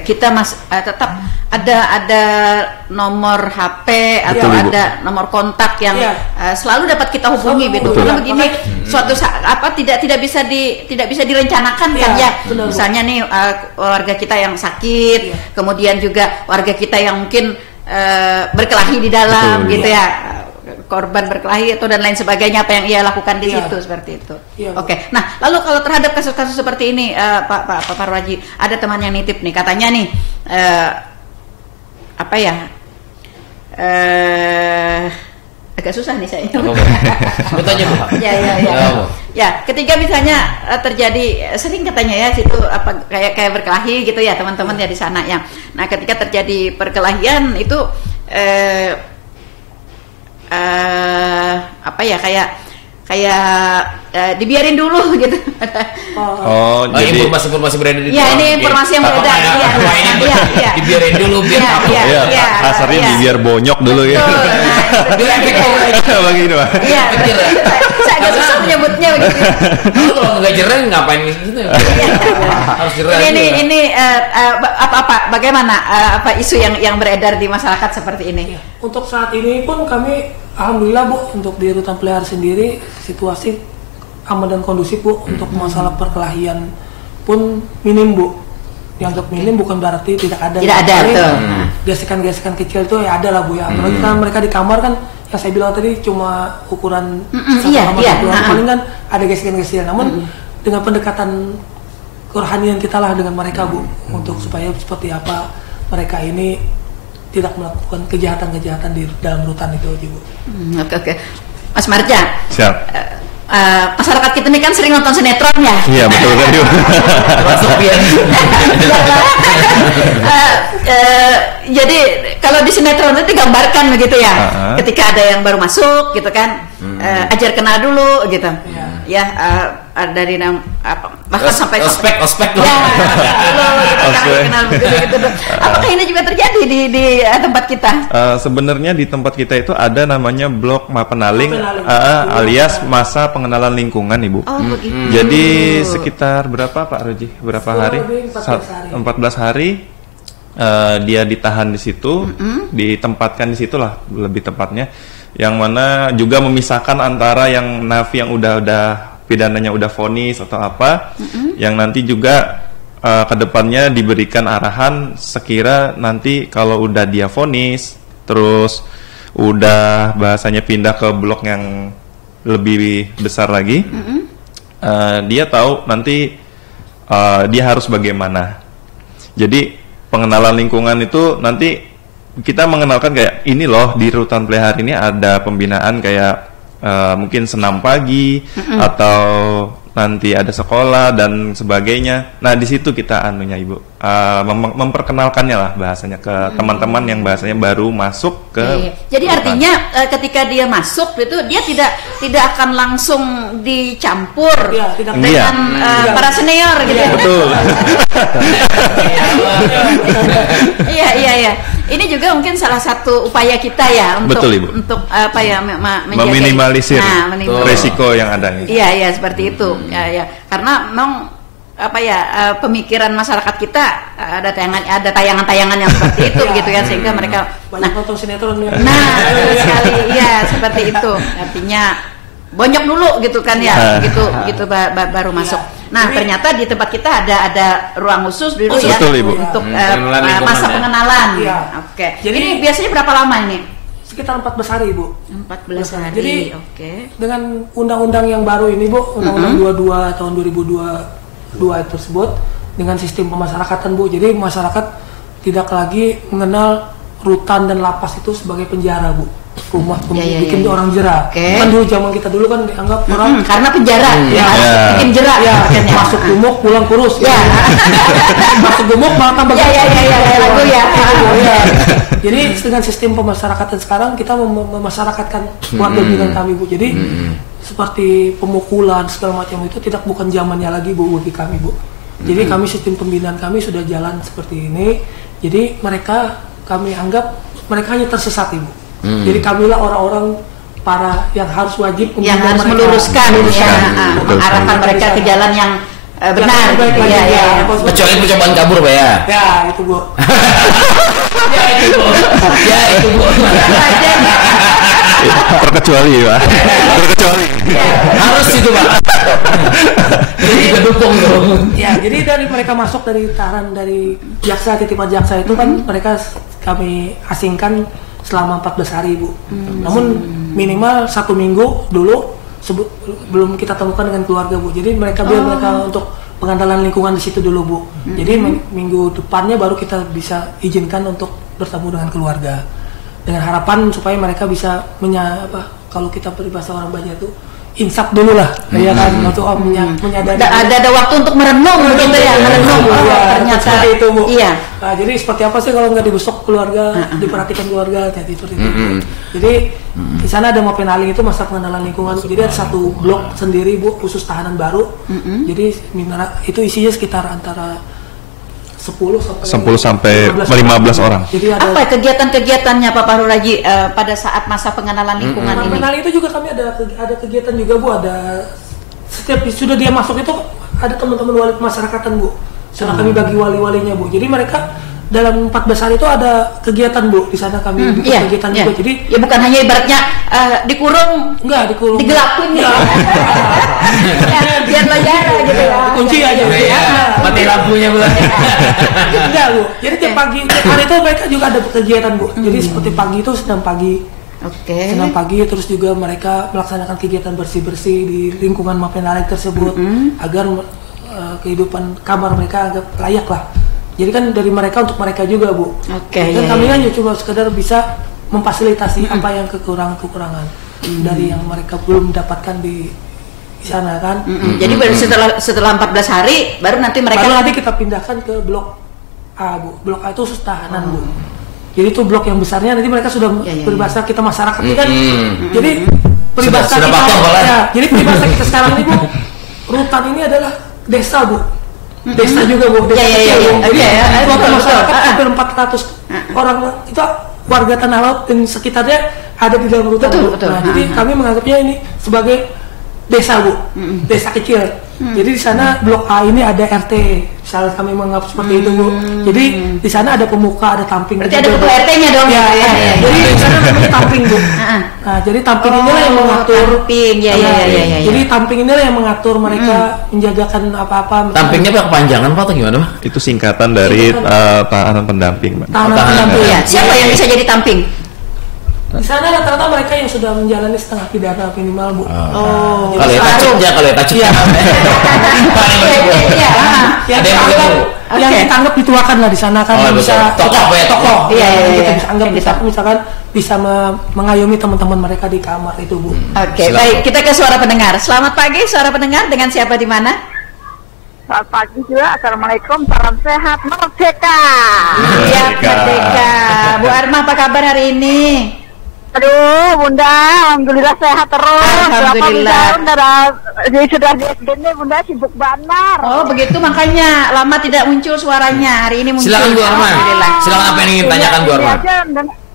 kita tetap ada nomor HP atau ada nomor kontak yang selalu dapat kita hubungi gitu. Karena begini suatu saat tidak bisa direncanakan kan ya. Misalnya nih warga kita yang sakit, kemudian juga warga kita yang mungkin berkelahi di dalam gitu ya. Korban berkelahi atau dan lain sebagainya, apa yang ia lakukan di situ seperti itu. Oke. Nah, lalu kalau terhadap kasus-kasus seperti ini, Pak Parwaji, ada teman yang nitip nih, katanya nih agak susah nih saya. Bertanya Bu. Ya, ketika misalnya terjadi sering katanya ya situ kayak berkelahi gitu ya teman-teman ya di sana ya. Nah, ketika terjadi perkelahian itu kayak dibiarin dulu gitu. Jadi informasi beredar di ya, ini informasi yang beredar. Dibiarin dulu biar kasarnya biar bonyok dulu ya. Begitu. Iya, saya agak susah menyebutnya begitu. Kalau nggak jereng ngapain gitu? Harus jereng. Ini bagaimana isu yang beredar di masyarakat seperti ini? Untuk saat ini pun kami alhamdulillah Bu, untuk di Rutan Pelihara sendiri situasi aman dan kondusif Bu. Untuk masalah perkelahian pun minim Bu. Dianggap minim bukan berarti tidak ada. Tidak ada tuh. Gesekan-gesekan kecil itu ya ada lah Bu ya. Apalagi kan mereka di kamar kan yang saya bilang tadi cuma ukuran paling kan ada gesekan-gesekan. Namun dengan pendekatan kerohanian kita lah dengan mereka Bu, untuk supaya seperti apa mereka ini tidak melakukan kejahatan-kejahatan di dalam rutan itu aja Bu. Oke. Mas Marja. Siap. Masyarakat kita ini kan sering nonton sinetron ya. Iya betul kan. Jadi kalau di sinetron itu digambarkan begitu ya. Ketika ada yang baru masuk gitu kan, ajar kenal dulu gitu. Ya dari bahkan sampai ospek ya, kenal gitu. Apakah ini juga terjadi di tempat kita? Sebenarnya di tempat kita itu ada namanya blok Mapenaling, alias masa pengenalan lingkungan Ibu. Jadi sekitar berapa Pak Roji? Berapa hari? 14 hari. Dia ditahan di situ, ditempatkan di situ lah lebih tepatnya. Yang mana juga memisahkan antara yang nafi yang udah pidananya udah vonis atau apa, yang nanti juga kedepannya diberikan arahan sekira nanti kalau udah dia vonis, terus udah bahasanya pindah ke blok yang lebih besar lagi, dia tahu nanti dia harus bagaimana. Jadi pengenalan lingkungan itu nanti kita mengenalkan kayak ini loh, di Rutan Pelihara ini ada pembinaan kayak mungkin senam pagi atau nanti ada sekolah dan sebagainya. Nah di situ kita Ibu memperkenalkannya lah bahasanya ke teman-teman yang bahasanya baru masuk ke. Jadi artinya ketika dia masuk itu dia tidak akan langsung dicampur dengan para senior gitu. Betul. Iya. Ini juga mungkin salah satu upaya kita ya untuk meminimalisir resiko yang ada. Iya seperti itu. Ya. Karena memang pemikiran masyarakat kita ada tayangan-tayangan yang seperti itu gitu ya, sehingga mereka nonton sinetron ya. Sekali iya seperti itu. Artinya bonyok dulu gitu kan ya, gitu baru masuk. Nah, ternyata di tempat kita ada ruang khusus dulu ya untuk masa pengenalan. Oke. Jadi ini biasanya berapa lama ini? Sekitar 14 hari Bu. 14 hari. Jadi dengan undang-undang yang baru ini Bu, Undang-Undang 22 tahun 2022 tersebut, dengan sistem pemasyarakatan Bu. Jadi masyarakat tidak lagi mengenal rutan dan lapas itu sebagai penjara Bu. Rumah bikin orang jera. Kan dulu zaman kita dulu kan dianggap orang karena penjara bikin jera masuk gumuk pulang kurus masuk gumuk malah tambah lagu ya. Jadi dengan sistem pemasyarakatan sekarang kita memasyarakatkan warga binaan kami Bu. Jadi seperti pemukulan segala macam itu bukan zamannya lagi Bu bagi kami Bu. Jadi kami sistem pembinaan kami sudah jalan seperti ini. Jadi kami anggap mereka hanya tersesat Ibu. Jadi kamilah orang-orang para yang harus wajib yang harus meluruskan mengarahkan mereka ke jalan yang benar. Kecuali percobaan kabur Pak ya. Ya itu Bu. Terkecuali Pak. Harus itu Pak. Jadi kedukung dong. Ya, jadi dari mereka masuk dari tahanan dari jaksa, titipan jaksa itu kan mereka kami asingkan selama 14 hari Bu. Namun minimal 1 minggu dulu belum kita temukan dengan keluarga Bu. Jadi mereka mereka untuk pengandalan lingkungan di situ dulu Bu. Jadi minggu depannya baru kita bisa izinkan untuk bertemu dengan keluarga. Dengan harapan supaya mereka bisa kalau kita berbahasa orang banyak itu insaf dulu lah, ya kan, untuk menyadari. Ada waktu untuk merenung begitu ya, merenung. Ternyata itu, Bu. Iya. Nah, jadi seperti apa sih kalau nggak dibesok keluarga, diperhatikan keluarga, jadi seperti itu. Jadi di sana ada Mapenaling itu masa pengenalan lingkungan. Jadi ada satu blok sendiri, Bu, khusus tahanan baru. Jadi itu isinya sekitar antara 10 sampai 15 orang. Jadi apa kegiatan-kegiatannya Pak Fahrul-Raji pada saat masa pengenalan lingkungan ini? Pengenalan itu juga kami ada kegiatan juga, Bu. Ada setiap sudah dia masuk itu ada teman-teman wali pemasyarakatan, Bu. Sudah kami bagi wali-walinya, Bu. Jadi mereka dalam 14 hari itu ada kegiatan, Bu. Di sana kami bikin kegiatan juga. Jadi ya bukan hanya ibaratnya dikurung, digelapin ya. Biar belajar gitu ya. Kunci aja. Mati lampunya, Bu. Enggak, Bu. Jadi tiap hari itu mereka juga ada kegiatan, Bu. Jadi seperti pagi itu senam pagi. Senam pagi, terus juga mereka melaksanakan kegiatan bersih-bersih di lingkungan Mapenaling tersebut agar kehidupan kamar mereka agak layak lah. Jadi kan dari mereka untuk mereka juga, Bu. Dan kami kan cuma sekedar bisa memfasilitasi apa yang kekurangan dari yang mereka belum dapatkan di sana kan. Jadi baru setelah 14 hari baru nanti kita pindahkan ke blok A, Bu. Blok A itu khusus tahanan, Bu. Jadi itu blok yang besarnya nanti mereka sudah peribahasa kita masyarakat ini kan. Jadi peribahasa jadi peribahasa kita sekarang ini, Bu, rutan ini adalah desa, Bu. Desa juga, Bu. Desa kecil. Jadi kelompok masyarakat hampir 400 orang itu warga Tanah Laut dan sekitarnya ada di dalam rutan. Betul. Jadi kami menganggapnya ini sebagai desa, Bu. Desa kecil. Jadi di sana blok A ini ada RT. Misalnya kami menganggap seperti itu, Bu. Jadi di sana ada pemuka, ada tamping. Berarti ada ketua RT-nya dong. Jadi di sana namanya tamping, Bu. Nah, jadi tamping inilah yang mengatur. Jadi tamping inilah yang mengatur mereka menjagakan apa-apa. Tampingnya apa kepanjangan, Pak, atau gimana, Pak? Itu singkatan dari tahanan pendamping, Pak. Tahanan pendamping. Siapa yang bisa jadi tamping? Di sana rata-rata mereka yang sudah menjalani setengah pidana minimal, Bu. Kalau ya tacuk ya. Yang ditanggap dituakan lah di sana kan, bisa tokoh. Kita bisa anggap misalkan bisa mengayomi teman-teman mereka di kamar itu, Bu. Baik, kita ke suara pendengar. Selamat pagi, suara pendengar, dengan siapa di mana? Selamat pagi juga, assalamualaikum, salam sehat, merdeka. Iya, merdeka. Bu Arma, apa kabar hari ini? Aduh, Bunda, alhamdulillah sehat terus. Alhamdulillah. Sudah di SD nih, Bunda sibuk banget. Oh, begitu makanya lama tidak muncul suaranya. Hari ini muncul. Silakan, Bu Arma. Silakan, apa yang ingin tanyakan, Bu Arma?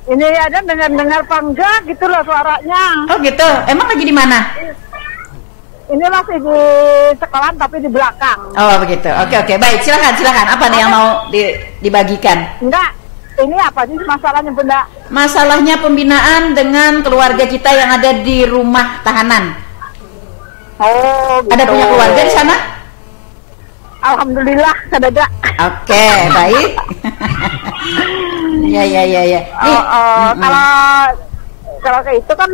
Ini aja dengar apa enggak gitu loh suaranya. Oh, gitu. Emang lagi di mana? Ini masih di sekolah tapi di belakang. Oh, begitu. Oke. Baik, silakan. Apa nih yang mau dibagikan? Enggak. Ini apa sih masalahnya, Bunda? Masalahnya pembinaan dengan keluarga kita yang ada di rumah tahanan. Oh, gitu. Ada punya keluarga di sana? Alhamdulillah, ada. Oke, baik. Ya. Kalau kayak itu kan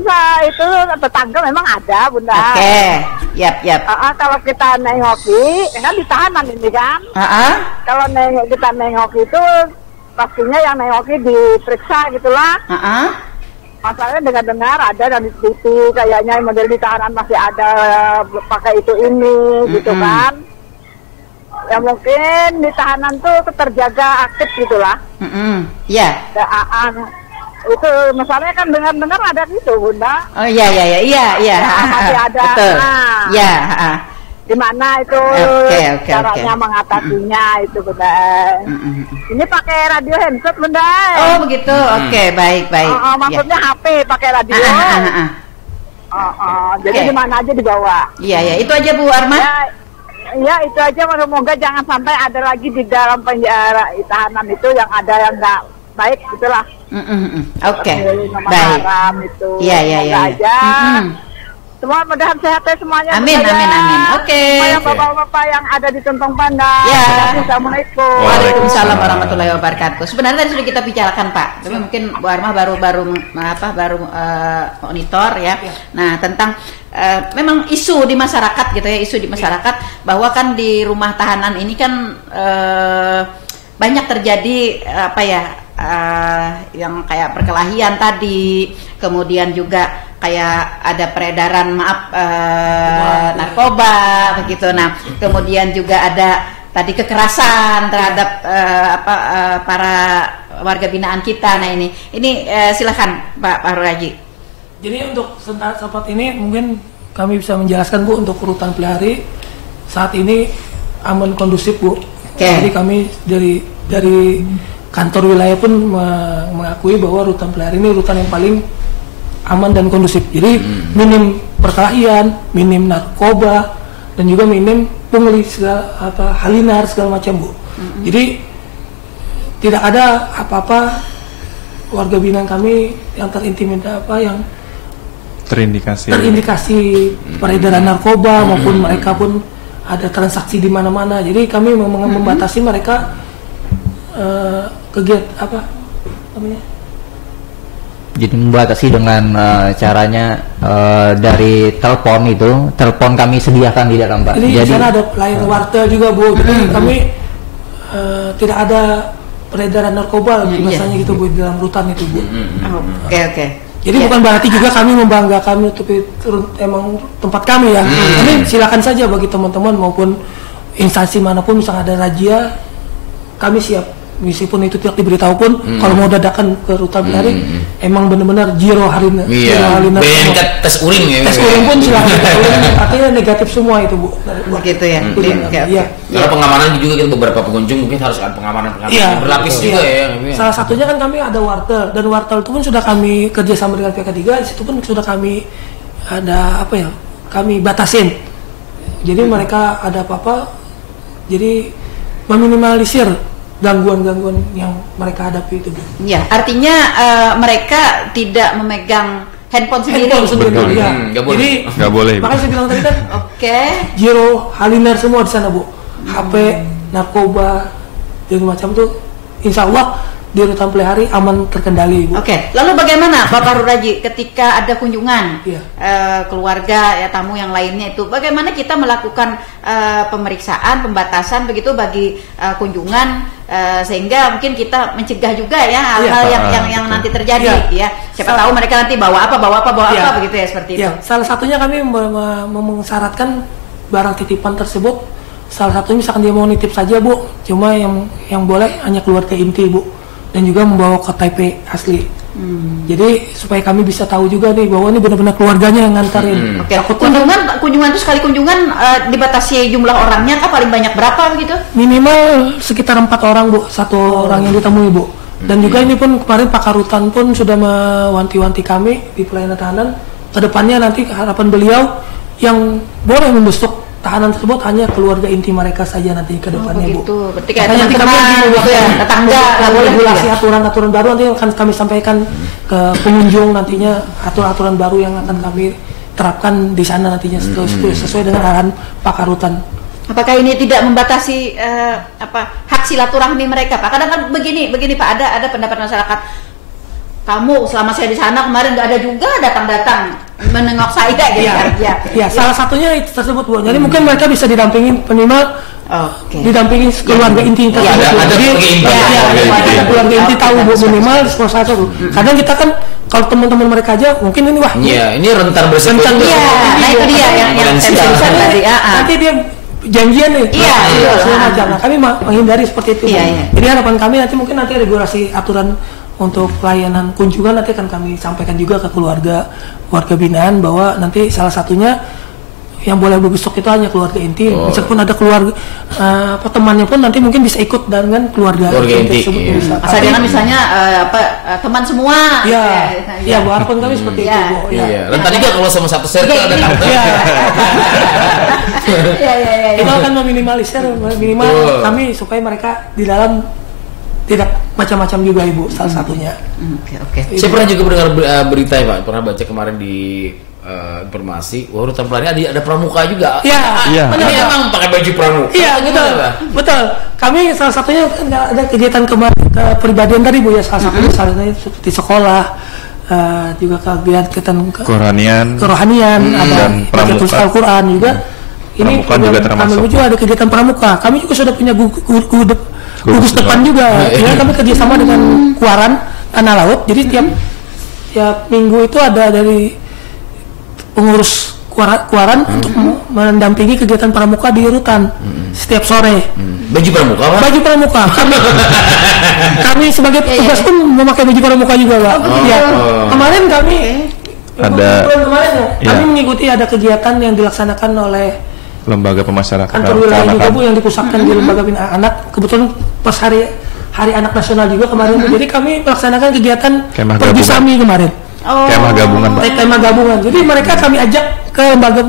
itu tetangga memang ada, Bunda. Oke. Yap. Kalau kita nengoki, kan di tahanan ini kan. Kalau kita nengoki itu pastinya yang nengoki diperiksa gitulah. Masalahnya dengar-dengar ada dan di TV kayaknya model di tahanan masih ada pakai itu ini gitu kan. Ya mungkin di tahanan tuh terjaga aktif gitulah. Iya. Itu misalnya kan dengar-dengar ada gitu, Bunda. Oh iya. Masih ada. Betul. Iya. Di mana itu caranya mengatasinya itu, Bunda. Ini pakai radio handset, Bunda. Oh begitu. Oke, baik. Maksudnya HP pakai radio. Jadi di mana aja dibawa. Iya. Itu aja, Bu Arma. Ya itu aja. Semoga jangan sampai ada lagi di dalam penjara tahanan itu yang ada yang nggak baik gitulah. Oke. Baik. Iya. Aja. Semua mudahan sehat ya semuanya. Amin. Oke. Yang bapak-bapak yang ada di Tuntong Pandang. Ya. Assalamualaikum. Waalaikumsalam warahmatullahi wabarakatuh. Sebenarnya tadi sudah kita bicarakan, Pak. Tapi mungkin Bu Arma baru monitor ya. Nah, tentang memang isu di masyarakat gitu ya, isu di masyarakat bahwa kan di rumah tahanan ini kan banyak terjadi yang kayak perkelahian tadi, kemudian juga kayak ada peredaran narkoba begitu. Nah, kemudian juga ada tadi kekerasan terhadap para warga binaan kita. Nah, ini silakan Pak Haji. Jadi untuk saat ini mungkin kami bisa menjelaskan Bu, untuk rutan pelihari saat ini aman, kondusif Bu. Jadi kami dari kantor wilayah pun mengakui bahwa rutan pelihari ini rutan yang paling aman dan kondusif. Jadi minim perkelahian, minim narkoba, dan juga minim pungli halinar segala macam Bu. Jadi tidak ada apa-apa warga binaan kami yang terindikasi peredaran narkoba maupun mereka pun ada transaksi di mana-mana. Jadi kami membatasi mereka kegiatan Jadi membatasi dengan caranya dari telepon kami sediakan di dalam Pak. Jadi di sana ada pelayan wartel juga Bu. Jadi kami tidak ada peredaran narkoba biasanya gitu Bu di dalam rutan itu Bu. Oke. Jadi bukan berarti juga kami membanggakan menutupi emang tempat kami ya. Kami silakan saja bagi teman-teman maupun instansi manapun misalnya ada razia, kami siap. Meskipun itu tidak diberitahu pun, kalau mau dadakan ke rutan pelihari, emang benar-benar zero halinar. Tes urin ya. Tes urin pun silakan. Artinya negatif semua itu Bu. Begitu ya. Iya. Kalau pengamanan juga kita beberapa pengunjung mungkin harus ada pengamanan berlapis juga ya. Salah satunya kan kami ada wartel, dan wartel itu pun sudah kami kerjasama dengan pihak ketiga. Di situ pun sudah kami ada kami batasin. Jadi mereka ada apa-apa, jadi meminimalisir gangguan-gangguan yang mereka hadapi itu. Ya, artinya mereka tidak memegang handphone sendiri. Ya. Nggak boleh. Makanya saya bilang tadi kan, zero halinar semua di sana Bu. HP, narkoba, dan macam tuh, insya Allah di rutan pelihari aman terkendali Bu. Lalu bagaimana Bapak Ruraji ketika ada kunjungan keluarga ya, tamu yang lainnya itu, bagaimana kita melakukan pemeriksaan, pembatasan begitu bagi kunjungan sehingga mungkin kita mencegah juga ya hal-hal yang nanti terjadi ya. Siapa tahu mereka nanti bawa apa begitu ya, seperti itu. Salah satunya kami mensyaratkan barang titipan tersebut, salah satunya misalkan dia mau nitip saja Bu, cuma yang boleh hanya keluarga inti Bu, dan juga membawa KTP asli. Jadi supaya kami bisa tahu juga nih bahwa ini benar-benar keluarganya yang ngantarin. Kunjungan itu sekali kunjungan dibatasi jumlah orangnya kah, paling banyak berapa begitu? Minimal sekitar 4 orang Bu, satu orang yang ditemui Bu. Dan juga ini pun kemarin Pak Karutan pun sudah mewanti-wanti kami di pelayanan tahanan, kedepannya nanti harapan beliau yang boleh membesuk tahanan tersebut hanya keluarga inti mereka saja nanti ke depannya Bu. Berarti kayak teman-teman gitu ya, tetangga, regulasi aturan-aturan baru nanti akan kami sampaikan ke pengunjung nantinya, aturan-aturan baru yang akan kami terapkan di sana nantinya sesuai dengan arahan Pak Karutan. Apakah ini tidak membatasi hak silaturahmi mereka Pak? Kadang kan begini Pak, ada pendapat masyarakat, kamu selama saya di sana kemarin nggak ada juga datang menengok saya gitu ya. Salah satunya itu tersebut Bu. Jadi mungkin mereka bisa didampingin minimal didampingin keluarga inti tersebut. Ada keluarga inti tahu Bu, minimal satu Bu. Kadang kita kan kalau teman-teman mereka aja mungkin ini ini rentan bersengketa. Nah itu dia yang saya bilang tadi. Nanti dia janjian nih. Segala macam. Nah, kami menghindari seperti itu. Jadi harapan kami nanti ada regulasi aturan untuk pelayanan kunjungan nanti akan kami sampaikan juga ke warga binaan bahwa nanti salah satunya yang boleh berbesok itu hanya keluarga inti. Meskipun ada keluarga temannya pun nanti mungkin bisa ikut dengan keluarga inti tersebut. Asal jangan misalnya teman semua. Bu, harapan kami seperti itu Bu. Rentan juga kalau sama satu circle ada tante. Kita akan meminimalisir minimal kami supaya mereka di dalam tidak macam-macam juga Ibu, salah satunya. Saya pernah juga mendengar berita ya Pak, pernah baca kemarin di informasi, rutan pelihari ada pramuka juga. Memang pakai baju pramuka. Betul. Kami salah satunya ada kegiatan kepribadian tadi Bu ya, salah satunya seperti sekolah, juga kegiatan kerohanian, ada baca Al-Quran juga. Ini juga termasuk. Kami juga ada kegiatan pramuka. Kami juga sudah punya gugus depan juga. Kami kerjasama dengan Kuaran Tanah Laut. Jadi tiap minggu itu ada dari pengurus Kuaran untuk mendampingi kegiatan pramuka di rutan setiap sore. Baju pramuka, Pak? Baju pramuka. Kami sebagai petugas pun memakai baju pramuka juga, Pak. Kemarin kami kami mengikuti ada kegiatan yang dilaksanakan oleh lembaga pemasyarakatan kantor wilayah juga, Bu, yang dipusatkan di lembaga bina anak. Kebetulan pas hari anak nasional juga kemarin, jadi kami melaksanakan kegiatan Perbisami kemarin. Kemah gabungan, Pak. Kemah gabungan. Jadi mereka kami ajak ke lembaga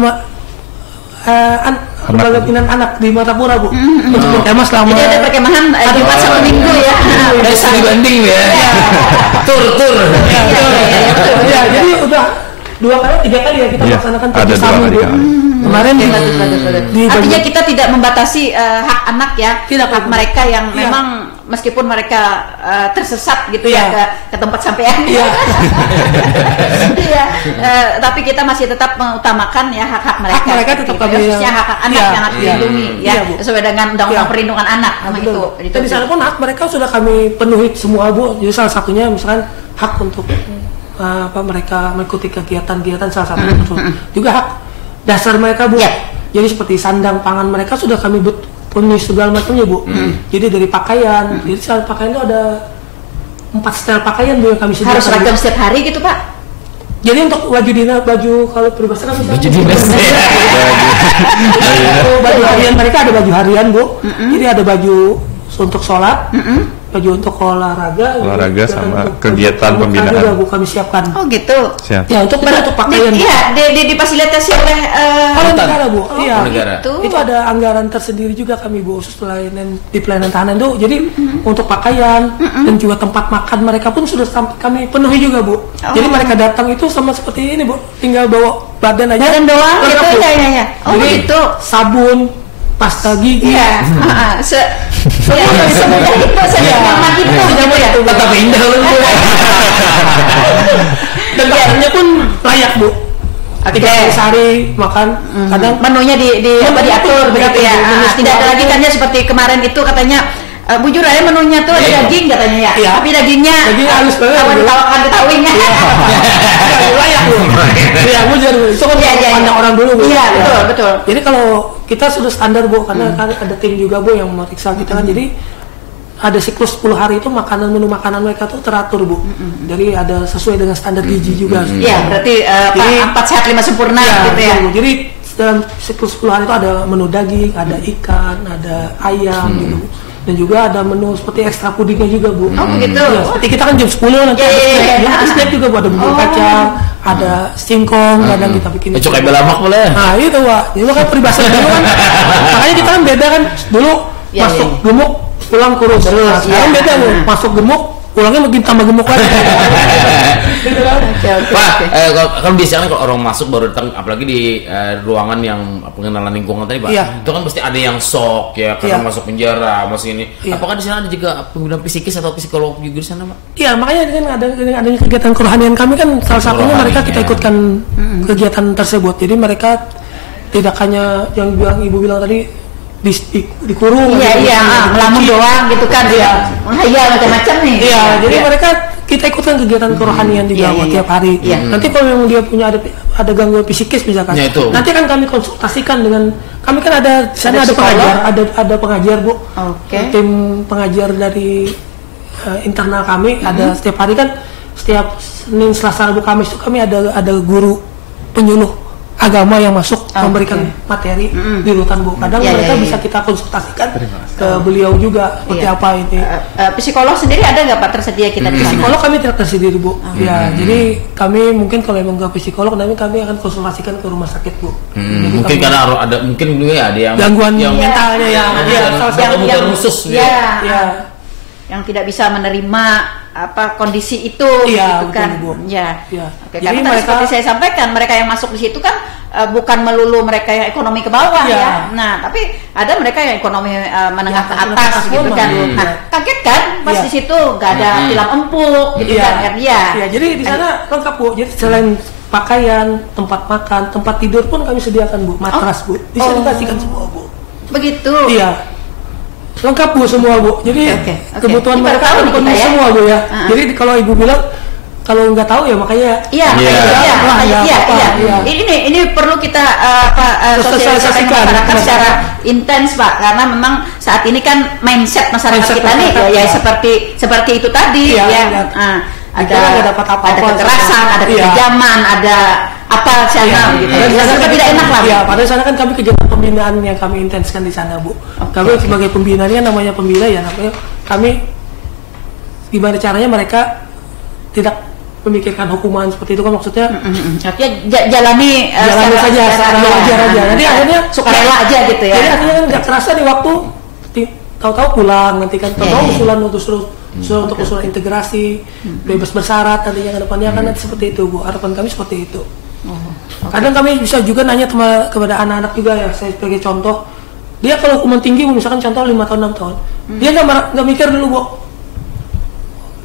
binaan anak di Martapura, Bu. Untuk berkemah selama. Jadi ada perkemahan Jumat Sabtu Minggu ya. Studi banding ya. Tur. Ya, jadi udah 2 kali 3 kali ya kita melaksanakan Perbisami, Bu. Kemarin artinya kita tidak membatasi hak anak ya, hak mereka yang memang meskipun mereka tersesat gitu ya ke tempat sampean. Tapi kita masih tetap mengutamakan ya hak-hak mereka. Hak mereka tetap kami khususnya hak anak yang harus dilindungi sesuai dengan Undang-Undang Perlindungan Anak itu. Dan di sana pun hak mereka sudah kami penuhi semua, Bu. Jadi salah satunya misalkan hak untuk mereka mengikuti kegiatan salah satunya juga hak dasar mereka, Bu. Jadi seperti sandang pangan mereka sudah kami penuhi segala macamnya, Bu. Jadi dari pakaian, jadi setiap pakaian itu ada 4 setel pakaian, Bu, yang kami sediakan. Harus seragam setiap hari gitu, Pak? Jadi untuk baju kalau peribahasa kan baju dinas. Baju harian mereka ada baju harian, Bu. Jadi ada baju untuk sholat, baju untuk olahraga sama kegiatan pembinaan juga, Bu, kami siapkan. Oh gitu. Siap. Ya untuk pakaian. Iya, difasilitasi oleh negara, Bu. Iya. Negara. Itu ada anggaran tersendiri juga kami, Bu, khusus di pelayanan tahanan itu. Jadi untuk pakaian dan juga tempat makan mereka pun sudah kami penuhi juga, Bu. Jadi mereka datang itu sama seperti ini, Bu. Tinggal bawa badan aja. Badan doang gitu ya. Oh gitu. Sabun, pasta gigi. Iya. Semudah itu saya nyaman gitu. Tetap indah loh. Dan makanannya pun layak, Bu. 3 kali sehari makan. Kadang menunya diatur begitu ya. Tidak ada lagi kan ya seperti kemarin itu katanya bujur aja menunya tuh ada daging katanya ya. Tapi dagingnya halus banget. Ditawakan ketahuinya. Layak, Bu. Iya, bujur. Itu kan pandang orang dulu, Bu. Iya, betul. Jadi kalau kita sudah standar, Bu, karena ada tim juga, Bu, yang memeriksa kita kan. Jadi ada siklus 10 hari itu menu makanan mereka tuh teratur, Bu. Jadi ada sesuai dengan standar gizi juga. Iya, berarti 4 sehat 5 sempurna gitu ya. Jadi dalam siklus 10 hari itu ada menu daging, ada ikan, ada ayam gitu. Dan juga ada menu seperti ekstra pudingnya juga, Bu. Oh begitu. Ya, seperti kita kan jam 10 nanti ada snack juga, Bu. Ada bubur kacang, ada singkong, kadang kita bikin. Cukai belamak boleh. Nah itu, Pak. Jadi kan peribahasa dulu kan. Makanya kita kan beda kan. Dulu masuk gemuk, pulang kurus. Nah, sekarang beda, Bu. Masuk gemuk, pulangnya makin tambah gemuk lagi. Pak, kalau biasanya kalau orang masuk baru datang, apalagi di ruangan yang pengenalan lingkungan tadi, Pak, itu kan pasti ada yang shock ya karena masuk penjara, masuk ini. Apakah di sana ada juga penggunaan psikis atau psikolog juga di sana, Pak? Iya, makanya kan adanya kegiatan kerohanian kami kan salah satunya mereka kita ikutkan kegiatan tersebut. Jadi mereka tidak hanya yang Ibu bilang tadi dikurung, ngelamun doang gitu kan, menghayal macam-macam nih. Jadi mereka kita ikutkan kegiatan kerohanian juga tiap hari. Nanti kalau memang dia punya ada gangguan psikis misalkan, nanti akan kami konsultasikan dengan kami kan ada di sana ada pengajar, ada pengajar, Bu. Tim pengajar dari internal kami ada setiap hari kan, setiap Senin, Selasa, Rabu, Kamis itu kami ada guru penyuluh agama yang masuk memberikan materi di rutan, Bu. Kadang mereka bisa kita konsultasikan ke beliau juga seperti apa ini. Psikolog sendiri ada nggak, Pak, tersedia kita di sana? Psikolog kami tidak tersedia, Bu. Jadi kami mungkin kalau memang nggak psikolog, nanti kami akan konsultasikan ke rumah sakit, Bu. Mungkin karena ada ada yang gangguan mentalnya yang khusus yang tidak bisa menerima kondisi itu gitu kan. Karena seperti saya sampaikan, mereka yang masuk di situ kan bukan melulu mereka yang ekonomi ke bawah ya. Nah, tapi ada mereka yang ekonomi menengah ke atas gitu kan. Nah, kaget kan pas di situ nggak ada tilam empuk gitu kan. Jadi di sana lengkap, Bu. Jadi selain pakaian, tempat makan, tempat tidur pun kami sediakan, Bu. Matras, Bu. Bisa dikasihkan semua, Bu. Begitu. Iya. Lengkap, Bu, semua, Bu. Jadi kebutuhan mereka penuh semua, Bu, ya. Jadi kalau Ibu bilang kalau nggak tahu ya makanya iya. Ini perlu kita sosialisasikan masyarakat secara intens Pak, karena memang saat ini kan mindset masyarakat kita nih ya seperti itu tadi ada kekerasan, ada kekejaman, ada apa sana gitu. Tidak enak lah. Ya, pada sana kan kami kegiatan pembinaan yang kami intenskan di sana, Bu. Kami sebagai pembinanya namanya pembina ya, namanya kami gimana caranya mereka tidak memikirkan hukuman seperti itu kan maksudnya. Artinya jalani saja secara wajar aja. Nanti akhirnya sukarela aja gitu ya. Jadi akhirnya kan nggak kerasa di waktu tahu-tahu pulang nanti kan tahu usulan untuk usulan integrasi bebas bersyarat nantinya ke depannya kan nanti seperti itu Bu. Harapan kami seperti itu. Kadang kami bisa juga nanya kepada anak-anak juga ya, saya sebagai contoh, dia kalau hukuman tinggi misalkan contoh 5 tahun 6 tahun, dia nggak mikir dulu Bu,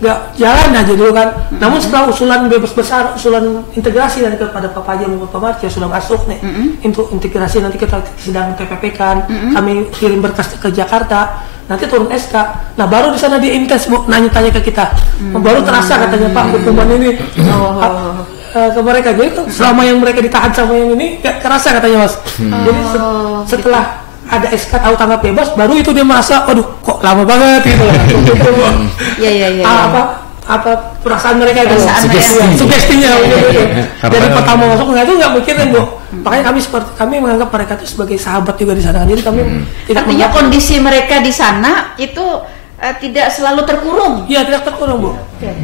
nggak jalan aja dulu kan. Namun setelah usulan bebas bersyarat, usulan integrasi nanti kepada Pak Paja maupun Pak Marcia sudah masuk nih untuk integrasi, nanti kita sedang TPP kan, kami kirim berkas ke Jakarta, nanti turun SK. Nah baru di sana dia intens Bu, nanya-tanya ke kita, baru terasa katanya Pak hukuman ini ke mereka. Jadi selama yang mereka ditahan sama yang ini gak kerasa katanya Mas. Jadi setelah ada SK tahu tanggap bebas, baru itu dia merasa, aduh kok lama banget gitu. Apa perasaan mereka itu, sugestinya. Dari pertama masuk nggak mikirin Bu. Makanya kami menganggap mereka itu sebagai sahabat juga di sana. Jadi kami tidak artinya kondisi mereka di sana itu tidak selalu terkurung. Iya, tidak terkurung Bu.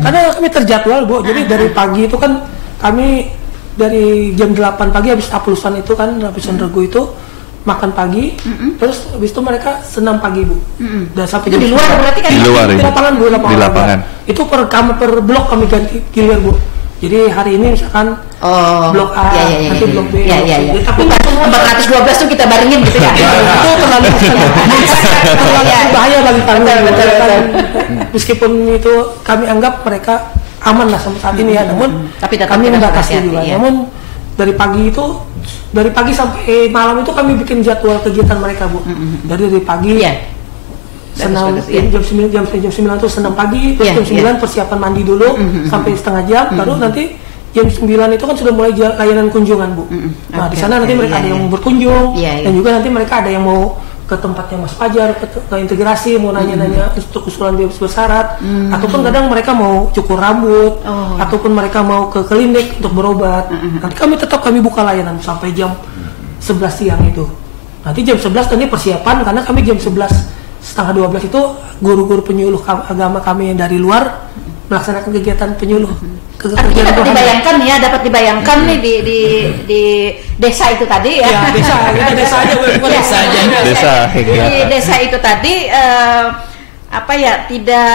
Karena kami terjadwal Bu. Jadi dari pagi itu kan kami dari jam 8 pagi habis aplusan itu kan, habisan regu itu makan pagi, terus habis itu mereka senam pagi Bu. Dan sampai itu di luar berarti kan? Di luar, di lapangan Bu, di lapangan. Itu per blok kami ganti gilir Bu. Jadi hari ini misalkan blok A, nanti blok B. Tapi 412 tuh kita barengin gitu ya. Itu terlalu bahaya bagi kami. Meskipun itu kami anggap mereka aman lah sampai saat ini ya, namun kami membatasi juga. Namun dari pagi sampai malam itu kami bikin jadwal kegiatan mereka Bu. Dari pagi senam jam 9 itu senam pagi, terus jam 9 persiapan mandi dulu sampai setengah jam, baru nanti jam 9 itu kan sudah mulai layanan kunjungan Bu. Nah di sana nanti mereka ada yang mau berkunjung dan juga nanti mereka ada yang mau ke tempatnya Mas Fajar, ke integrasi, mau nanya-nanya untuk usulan bebas bersyarat, ataupun kadang mereka mau cukur rambut, ataupun mereka mau ke klinik untuk berobat. Nanti kami buka layanan sampai jam 11 siang itu. Nanti jam 11 nanti persiapan, karena kami jam 11:30 itu guru-guru penyuluh agama kami yang dari luar melaksanakan kegiatan penyuluh. Artinya dapat dibayangkan nih di desa itu tadi ya. Desa aja. Di desa itu tadi tidak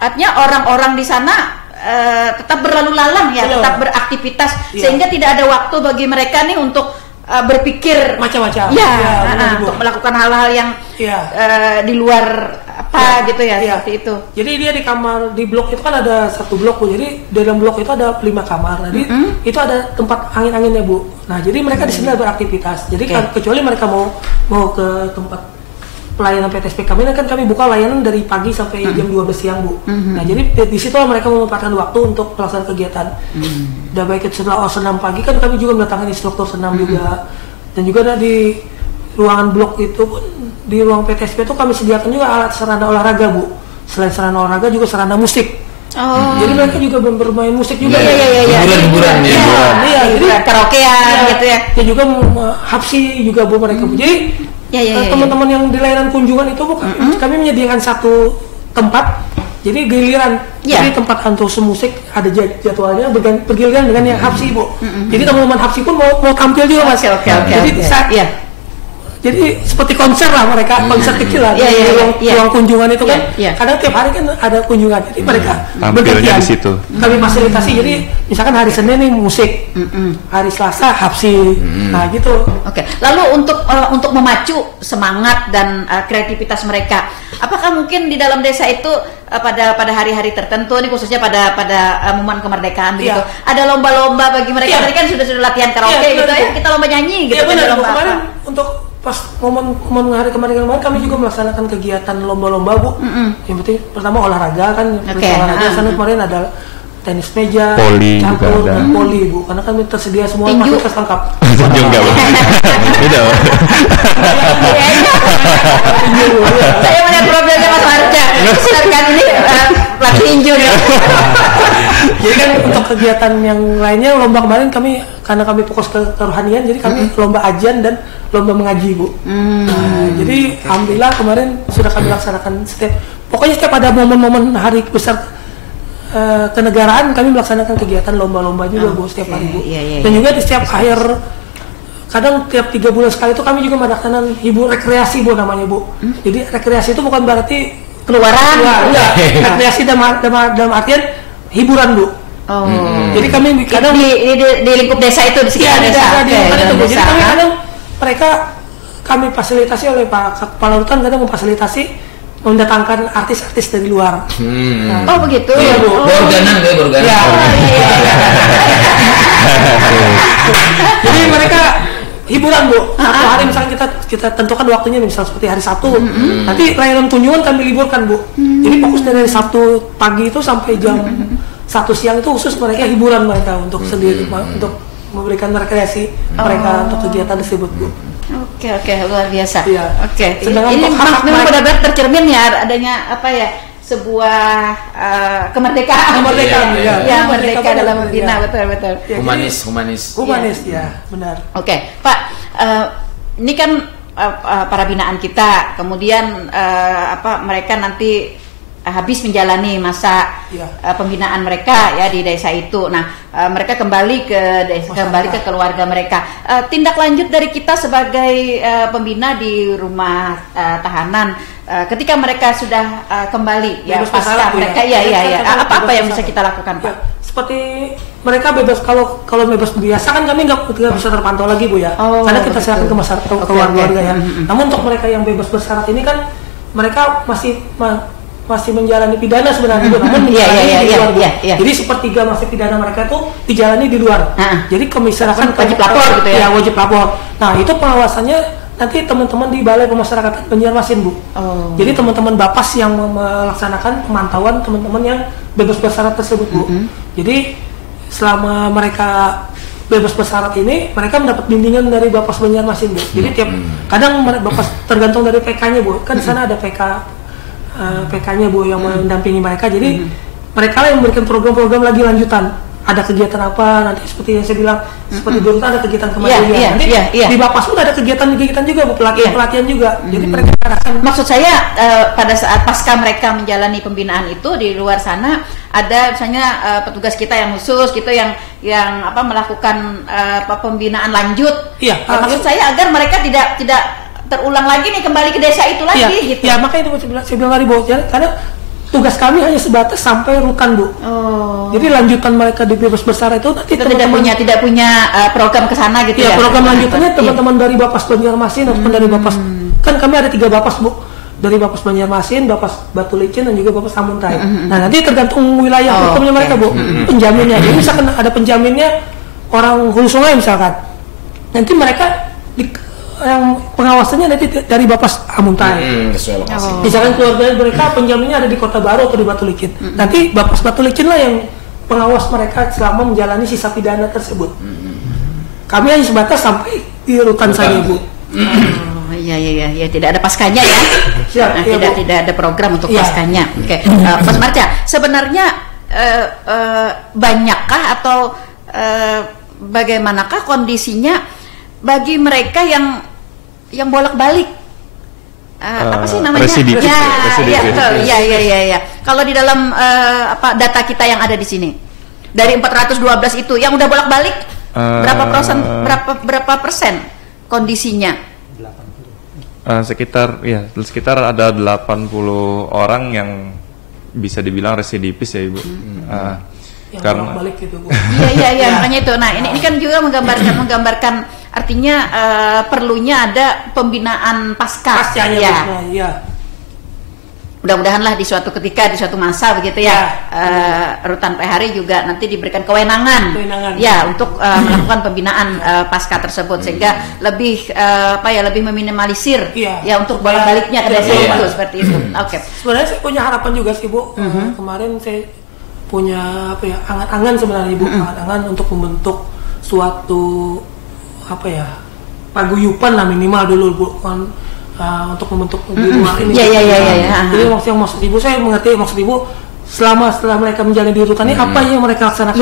artinya orang-orang di sana tetap berlalu lalang ya, tetap beraktivitas sehingga tidak ada waktu bagi mereka nih untuk berpikir macam-macam untuk melakukan hal-hal yang di luar gitu ya, seperti itu. Jadi dia di kamar, di blok itu kan ada satu blok Bu. Jadi dalam blok itu ada 5 kamar. Jadi itu ada tempat angin-anginnya Bu. Nah jadi mereka di sini beraktivitas. Jadi kecuali mereka mau ke tempat pelayanan PTSP kami kan kami buka layanan dari pagi sampai jam 12 siang Bu. Nah jadi di situ mereka memanfaatkan waktu untuk pelaksanaan kegiatan. Dan baik setelah senam pagi kan kami juga mendatangkan instruktur senam juga. Dan juga ada di ruangan blok itu pun, di ruang PTSP itu kami sediakan juga alat sarana olahraga Bu. Selain sarana olahraga juga sarana musik. Jadi mereka juga bermain musik juga. Hiburan. Jadi karaokean gitu ya. Dan juga hapsi juga Bu mereka Bu. Jadi teman-teman yang di layanan kunjungan itu Bu, kami menyediakan satu tempat. Jadi giliran, jadi tempat antus musik ada jadwalnya bergiliran dengan yang hapsi Bu. Jadi teman-teman hapsi pun mau tampil juga Mas. Jadi jadi seperti konser lah mereka, konser kecil lah di ruang kunjungan itu kan. Kadang tiap hari kan ada kunjungan, jadi mereka tampilnya di situ. Kami fasilitasi, jadi misalkan hari Senin nih musik, hari Selasa hapsi, nah gitu. Oke. Lalu untuk memacu semangat dan kreativitas mereka, apakah mungkin di dalam desa itu pada hari-hari tertentu nih, khususnya pada momen kemerdekaan begitu, ada lomba-lomba bagi mereka? Mereka kan sudah latihan karaoke gitu ya, kita lomba nyanyi gitu. Kemarin untuk pas momen hari kemarin kami juga melaksanakan kegiatan lomba-lomba Bu. Yang penting pertama olahraga kan, olahraga sana kemarin ada tenis meja, poli campur, juga ada. Poli Bu, karena kami tersedia semua Tinju. fasilitas lengkap. Tinju enggak Bu? Tidak. Saya melihat problemnya Mas Marja. Sedangkan ini pelatih tinju nih. Jadi kan untuk kegiatan yang lainnya, lomba kemarin kami karena kami fokus ke kerohanian, jadi kami lomba ajian dan lomba mengaji Bu. Nah, jadi alhamdulillah kemarin sudah kami laksanakan pokoknya setiap ada momen-momen hari besar kenegaraan, kami melaksanakan kegiatan lomba-lomba juga Bu setiap hari Bu. Dan juga di setiap akhir, kadang tiap 3 bulan sekali itu kami juga melaksanakan rekreasi Bu namanya Bu. Jadi rekreasi itu bukan berarti Keluaran. Enggak. Rekreasi dalam artian hiburan Bu. Jadi kami kadang di lingkup desa itu, di sekitar desa. Di itu Bu. Jadi kami kadang kami fasilitasi oleh Pak Kepala Rutan, kadang memfasilitasi mendatangkan artis-artis dari luar. Oh begitu. Iya Bu. Borganan. Ya. Jadi mereka hiburan Bu. Satu hari misalnya kita tentukan waktunya, misalnya seperti hari Sabtu. Nanti layanan kunjungan kami liburkan Bu. Jadi fokus dari Sabtu pagi itu sampai jam 1 siang itu khusus mereka hiburan mereka untuk sendiri, untuk memberikan rekreasi mereka untuk kegiatan tersebut Bu. Oke, luar biasa. Iya. Oke. Ini memang benar-benar tercermin ya adanya sebuah kemerdekaan. Ya, merdeka dalam membina, betul. Ya, humanis ya, benar. Oke, Pak, ini kan para binaan kita, kemudian mereka nanti habis menjalani masa pembinaan mereka ya di desa itu. Nah, mereka kembali ke desa, kembali ke keluarga mereka. Tindak lanjut dari kita sebagai pembina di rumah tahanan, ketika mereka sudah kembali ya pasca mereka apa yang bisa kita lakukan Pak? Ya, seperti mereka bebas, kalau bebas biasa kan kami nggak bisa terpantau lagi Bu ya, karena kita serahkan ke masyarakat, ke keluarga ya. Namun untuk mereka yang bebas bersyarat ini kan mereka masih menjalani pidana sebenarnya, namun menjalani di luar. Jadi sepertiga masa pidana mereka itu dijalani di luar. Jadi komisionerkan wajib lapor gitu ya. Wajib lapor. Nah, itu pengawasannya nanti teman-teman di Balai Pemasyarakatan Banjarmasin Bu. Jadi teman-teman Bapas yang melaksanakan pemantauan teman-teman yang bebas bersyarat tersebut Bu. Jadi selama mereka bebas bersyarat ini, mereka mendapat bimbingan dari Bapas Banjarmasin Bu. Jadi tiap kadang Bapas tergantung dari PK-nya Bu. Kan di sana ada PK-nya Bu yang mendampingi mereka. Jadi mereka yang memberikan program-program lagi lanjutan. Ada kegiatan apa nanti, seperti yang saya bilang, seperti di Rutan ada kegiatan kemandirian. Di Bapas pun ada kegiatan juga Bu, pelatihan juga. Jadi mereka akan, maksud saya pada saat pasca mereka menjalani pembinaan itu di luar sana ada misalnya petugas kita yang khusus gitu yang melakukan pembinaan lanjut. Maksud saya agar mereka tidak terulang lagi nih, kembali ke desa itu lagi gitu. Ya, makanya itu saya bilang tadi Bu, karena tugas kami hanya sebatas sampai Rutan Bu. Jadi lanjutan mereka di bebas bersyarat itu nanti tidak punya program ke sana gitu ya. Program lanjutannya teman-teman dari Bapas Banjarmasin ataupun dari Bapas, kan kami ada 3 Bapas Bu. Dari Bapas Banjarmasin, Bapas Batu Licin, dan juga Bapas Samuntai. Nah, nanti tergantung wilayah hukumnya mereka Bu, penjaminnya. Jadi misalkan ada penjaminnya orang Hulu Sungai misalkan, nanti mereka yang pengawasannya nanti dari Bapas Amuntai. Misalkan keluarga mereka penjaminnya ada di Kota Baru atau di Batu Licin. Nanti Bapas Batu Licin lah yang pengawas mereka selama menjalani sisa pidana tersebut. Kami hanya sebatas sampai di Rutan saja Bu. Iya, tidak ada paskanya ya. Tidak ada program untuk paskanya. Oke. Mas Marja, sebenarnya banyakkah atau bagaimanakah kondisinya bagi mereka yang bolak-balik? Apa sih namanya? Residipis. Ya. Kalau di dalam data kita yang ada di sini, dari 412 itu yang udah bolak-balik berapa persen kondisinya? Sekitar ada 80 orang yang bisa dibilang residipis ya Ibu. Karena balik gitu Bu. Iya, makanya itu. Nah, ini kan juga menggambarkan artinya perlunya ada pembinaan paskanya ya. Mudah-mudahan lah di suatu ketika, di suatu masa begitu ya, Rutan Pehari juga nanti diberikan kewenangan ya untuk melakukan pembinaan pasca tersebut, sehingga lebih lebih meminimalisir ya untuk bolak-baliknya ke desa itu seperti itu. Oke. Sebenarnya saya punya harapan juga sih Bu. Kemarin punya apa ya, angan-angan sebenarnya Ibu, angan-angan untuk membentuk suatu apa ya, paguyupan lah minimal dulu Bu, kan untuk membentuk di rumah ini. Jadi maksud Ibu, saya mengerti maksud Ibu, setelah mereka menjalani di rutan ini apa yang mereka laksanakan?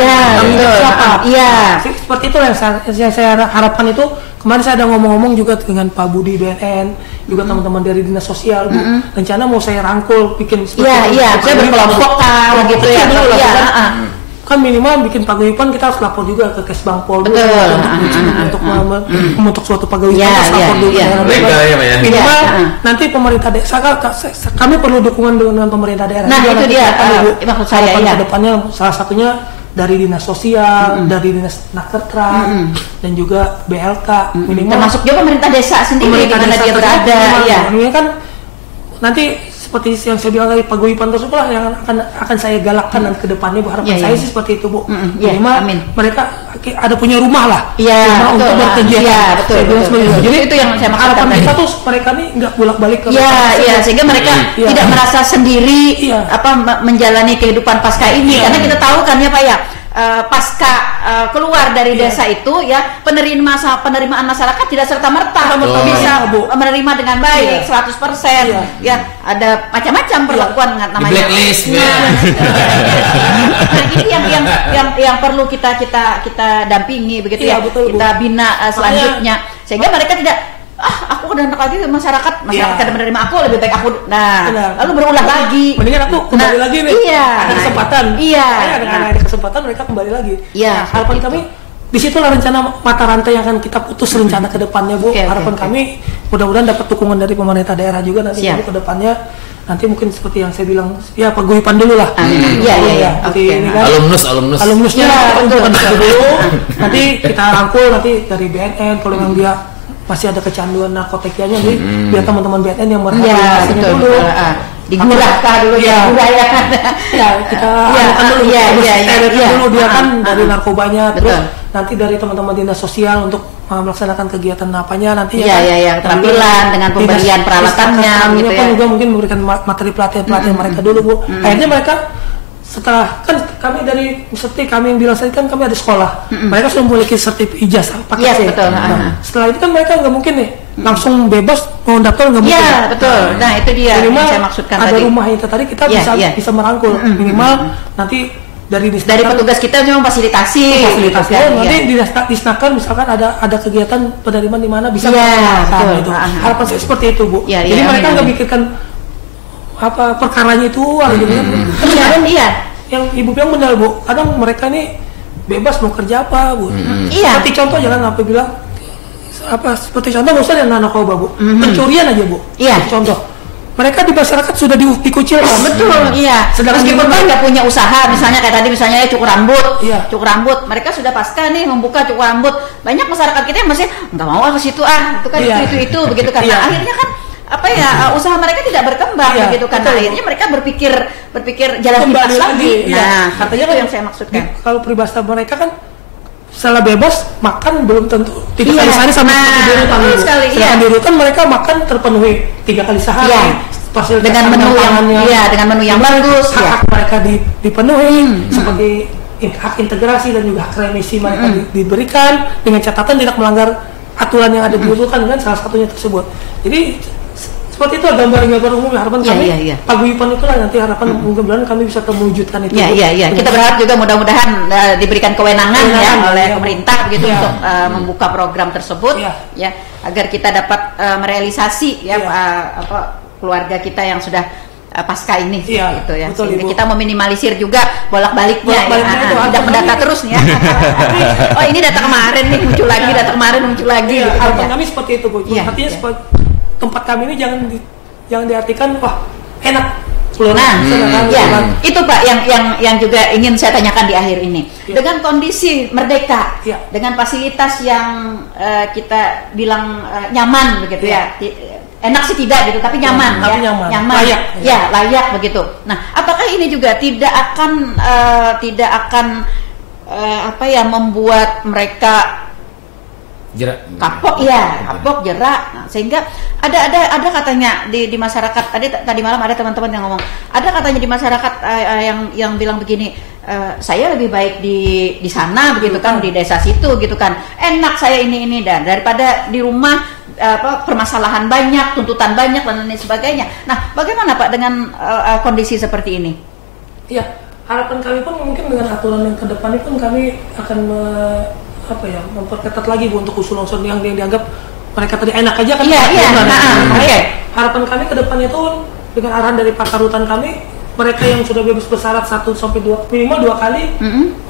Seperti itu yang saya harapkan. Itu kemarin saya ada ngomong-ngomong juga dengan Pak Budi BNN, juga teman-teman dari dinas sosial, Bu. Rencana mau saya rangkul bikin seperti saya berkelompokkan gitu ya. Kan minimal bikin paguyuban kita harus lapor juga ke Kesbangpol untuk membentuk suatu paguyuban harus lapor juga minimal nanti pemerintah desa. Kami perlu dukungan dengan pemerintah daerah. Nah itu dia maksud saya kedepannya, salah satunya dari dinas sosial, dari dinas Nakertra, dan juga BLK minimal, termasuk juga pemerintah desa sendiri di mana dia berada. Ini kan nanti seperti yang saya bilang tadi, paguyuban tersebut lah yang akan saya galakkan dan kedepannya. Harapan saya sih seperti itu Bu. Minimal mereka ada punya rumah lah, rumah untuk berkegiatan. Jadi itu yang saya maksudkan. Harapan kita tuh mereka nih nggak bolak-balik ke sehingga mereka tidak merasa sendiri menjalani kehidupan pasca ini, karena kita tahu kan ya Pak ya, pasca keluar dari desa itu ya, penerimaan masyarakat tidak serta-merta bisa menerima dengan baik 100%. Ya ada macam-macam perlakuan namanya. Blacklist. Nah ini yang perlu kita dampingi begitu ya, kita bina selanjutnya sehingga mereka tidak aku udah enak lagi masyarakat tidak menerima aku, lebih baik aku lalu berulang lagi, mendingan aku kembali lagi nih, ada kesempatan ada kesempatan mereka kembali lagi. Harapan kami disitulah rencana mata rantai yang akan kita putus rencana ke depannya Bu. Harapan kami mudah-mudahan dapat dukungan dari pemerintah daerah juga nanti ke depannya. Nanti mungkin seperti yang saya bilang ya paguyuban dulu lah. Alumnusnya dulu. Nanti kita rangkul nanti dari BNN kalau yang dia masih ada kecanduan narkotikanya, jadi biar teman-teman BNN yang merehabilitasinya dulu digurahkan dulu kita dulu dia kan dari narkobanya, terus nanti dari teman-teman dinas sosial untuk melaksanakan kegiatan apanya nanti keterampilan dengan pemberian peralatannya gitu ya, juga mungkin memberikan materi pelatihan mereka dulu Bu. Akhirnya mereka setelah kan kami dari seperti kami yang bilang tadi kan kami ada sekolah, mereka sudah memiliki sertifikat ijazah paket C. Setelah itu kan mereka nggak mungkin nih langsung bebas mau daftar, nggak mungkin. Nah itu dia minimal yang saya maksudkan ada tadi. rumah itu tadi kita bisa merangkul minimal nanti dari petugas kita cuma fasilitasi nanti disnaker misalkan ada kegiatan penerimaan di mana bisa gitu. Harapan saya seperti itu Bu. Jadi mereka nggak pikirkan perkaranya itu yang Ibu bilang benar Bu, kadang mereka nih bebas mau kerja apa Bu. Seperti contoh jangan bilang seperti contoh nggak usah yang narkoba Bu, pencurian aja Bu. Contoh mereka di masyarakat sudah dikucilkan. Sedangkan meskipun mereka punya usaha, misalnya kayak tadi misalnya cukur rambut, mereka sudah pasca nih membuka cukur rambut. Banyak masyarakat kita yang masih nggak mau ke situ itu kan itu begitu kan. Akhirnya kan usaha mereka tidak berkembang begitu kan. Akhirnya mereka berpikir jalan pintas lagi. Katanya kan yang saya maksudkan. Kalau peribahasa mereka kan setelah bebas makan belum tentu 3 kali sehari sama di rutan. Sedangkan di rutan mereka makan terpenuhi 3 kali sehari. Dengan menu yang bagus. Hak mereka dipenuhi seperti hak integrasi dan juga hak remisi mereka diberikan dengan catatan tidak melanggar aturan yang ada di rutan kan salah satunya tersebut. Jadi seperti itu gambar umum harapan kami. Paguyuban itulah nanti harapan mudah-mudahan kami bisa mewujudkan itu. Kita berharap juga mudah-mudahan diberikan kewenangan oleh pemerintah begitu untuk membuka program tersebut agar kita dapat merealisasi keluarga kita yang sudah pasca ini gitu ya. Sehingga kita meminimalisir juga bolak-baliknya tidak mendata terus nih ini data kemarin nih muncul lagi harapan kami seperti itu Bu. Artinya tempat kami ini jangan diartikan enak. Itu Pak yang juga ingin saya tanyakan di akhir ini. Dengan kondisi merdeka, dengan fasilitas yang kita bilang nyaman begitu enak sih tidak gitu, tapi nyaman layak begitu. Nah, apakah ini juga tidak akan membuat mereka kapok jerak. Nah, sehingga ada katanya di masyarakat. Tadi malam ada teman-teman yang ngomong, ada katanya di masyarakat yang bilang begini, saya lebih baik di sana begitu kan, di desa situ gitu kan, enak saya ini dan daripada di rumah permasalahan banyak, tuntutan banyak dan lain sebagainya. Nah, bagaimana Pak dengan kondisi seperti ini? Ya, harapan kami pun mungkin dengan aturan yang ke depan pun kami akan memperketat lagi Bu untuk usul-usul yang dianggap mereka tadi enak aja kan. Harapan kami ke depannya itu dengan arahan dari pakar hutan kami, mereka yang sudah bebas bersyarat 1-2 minimal 2 kali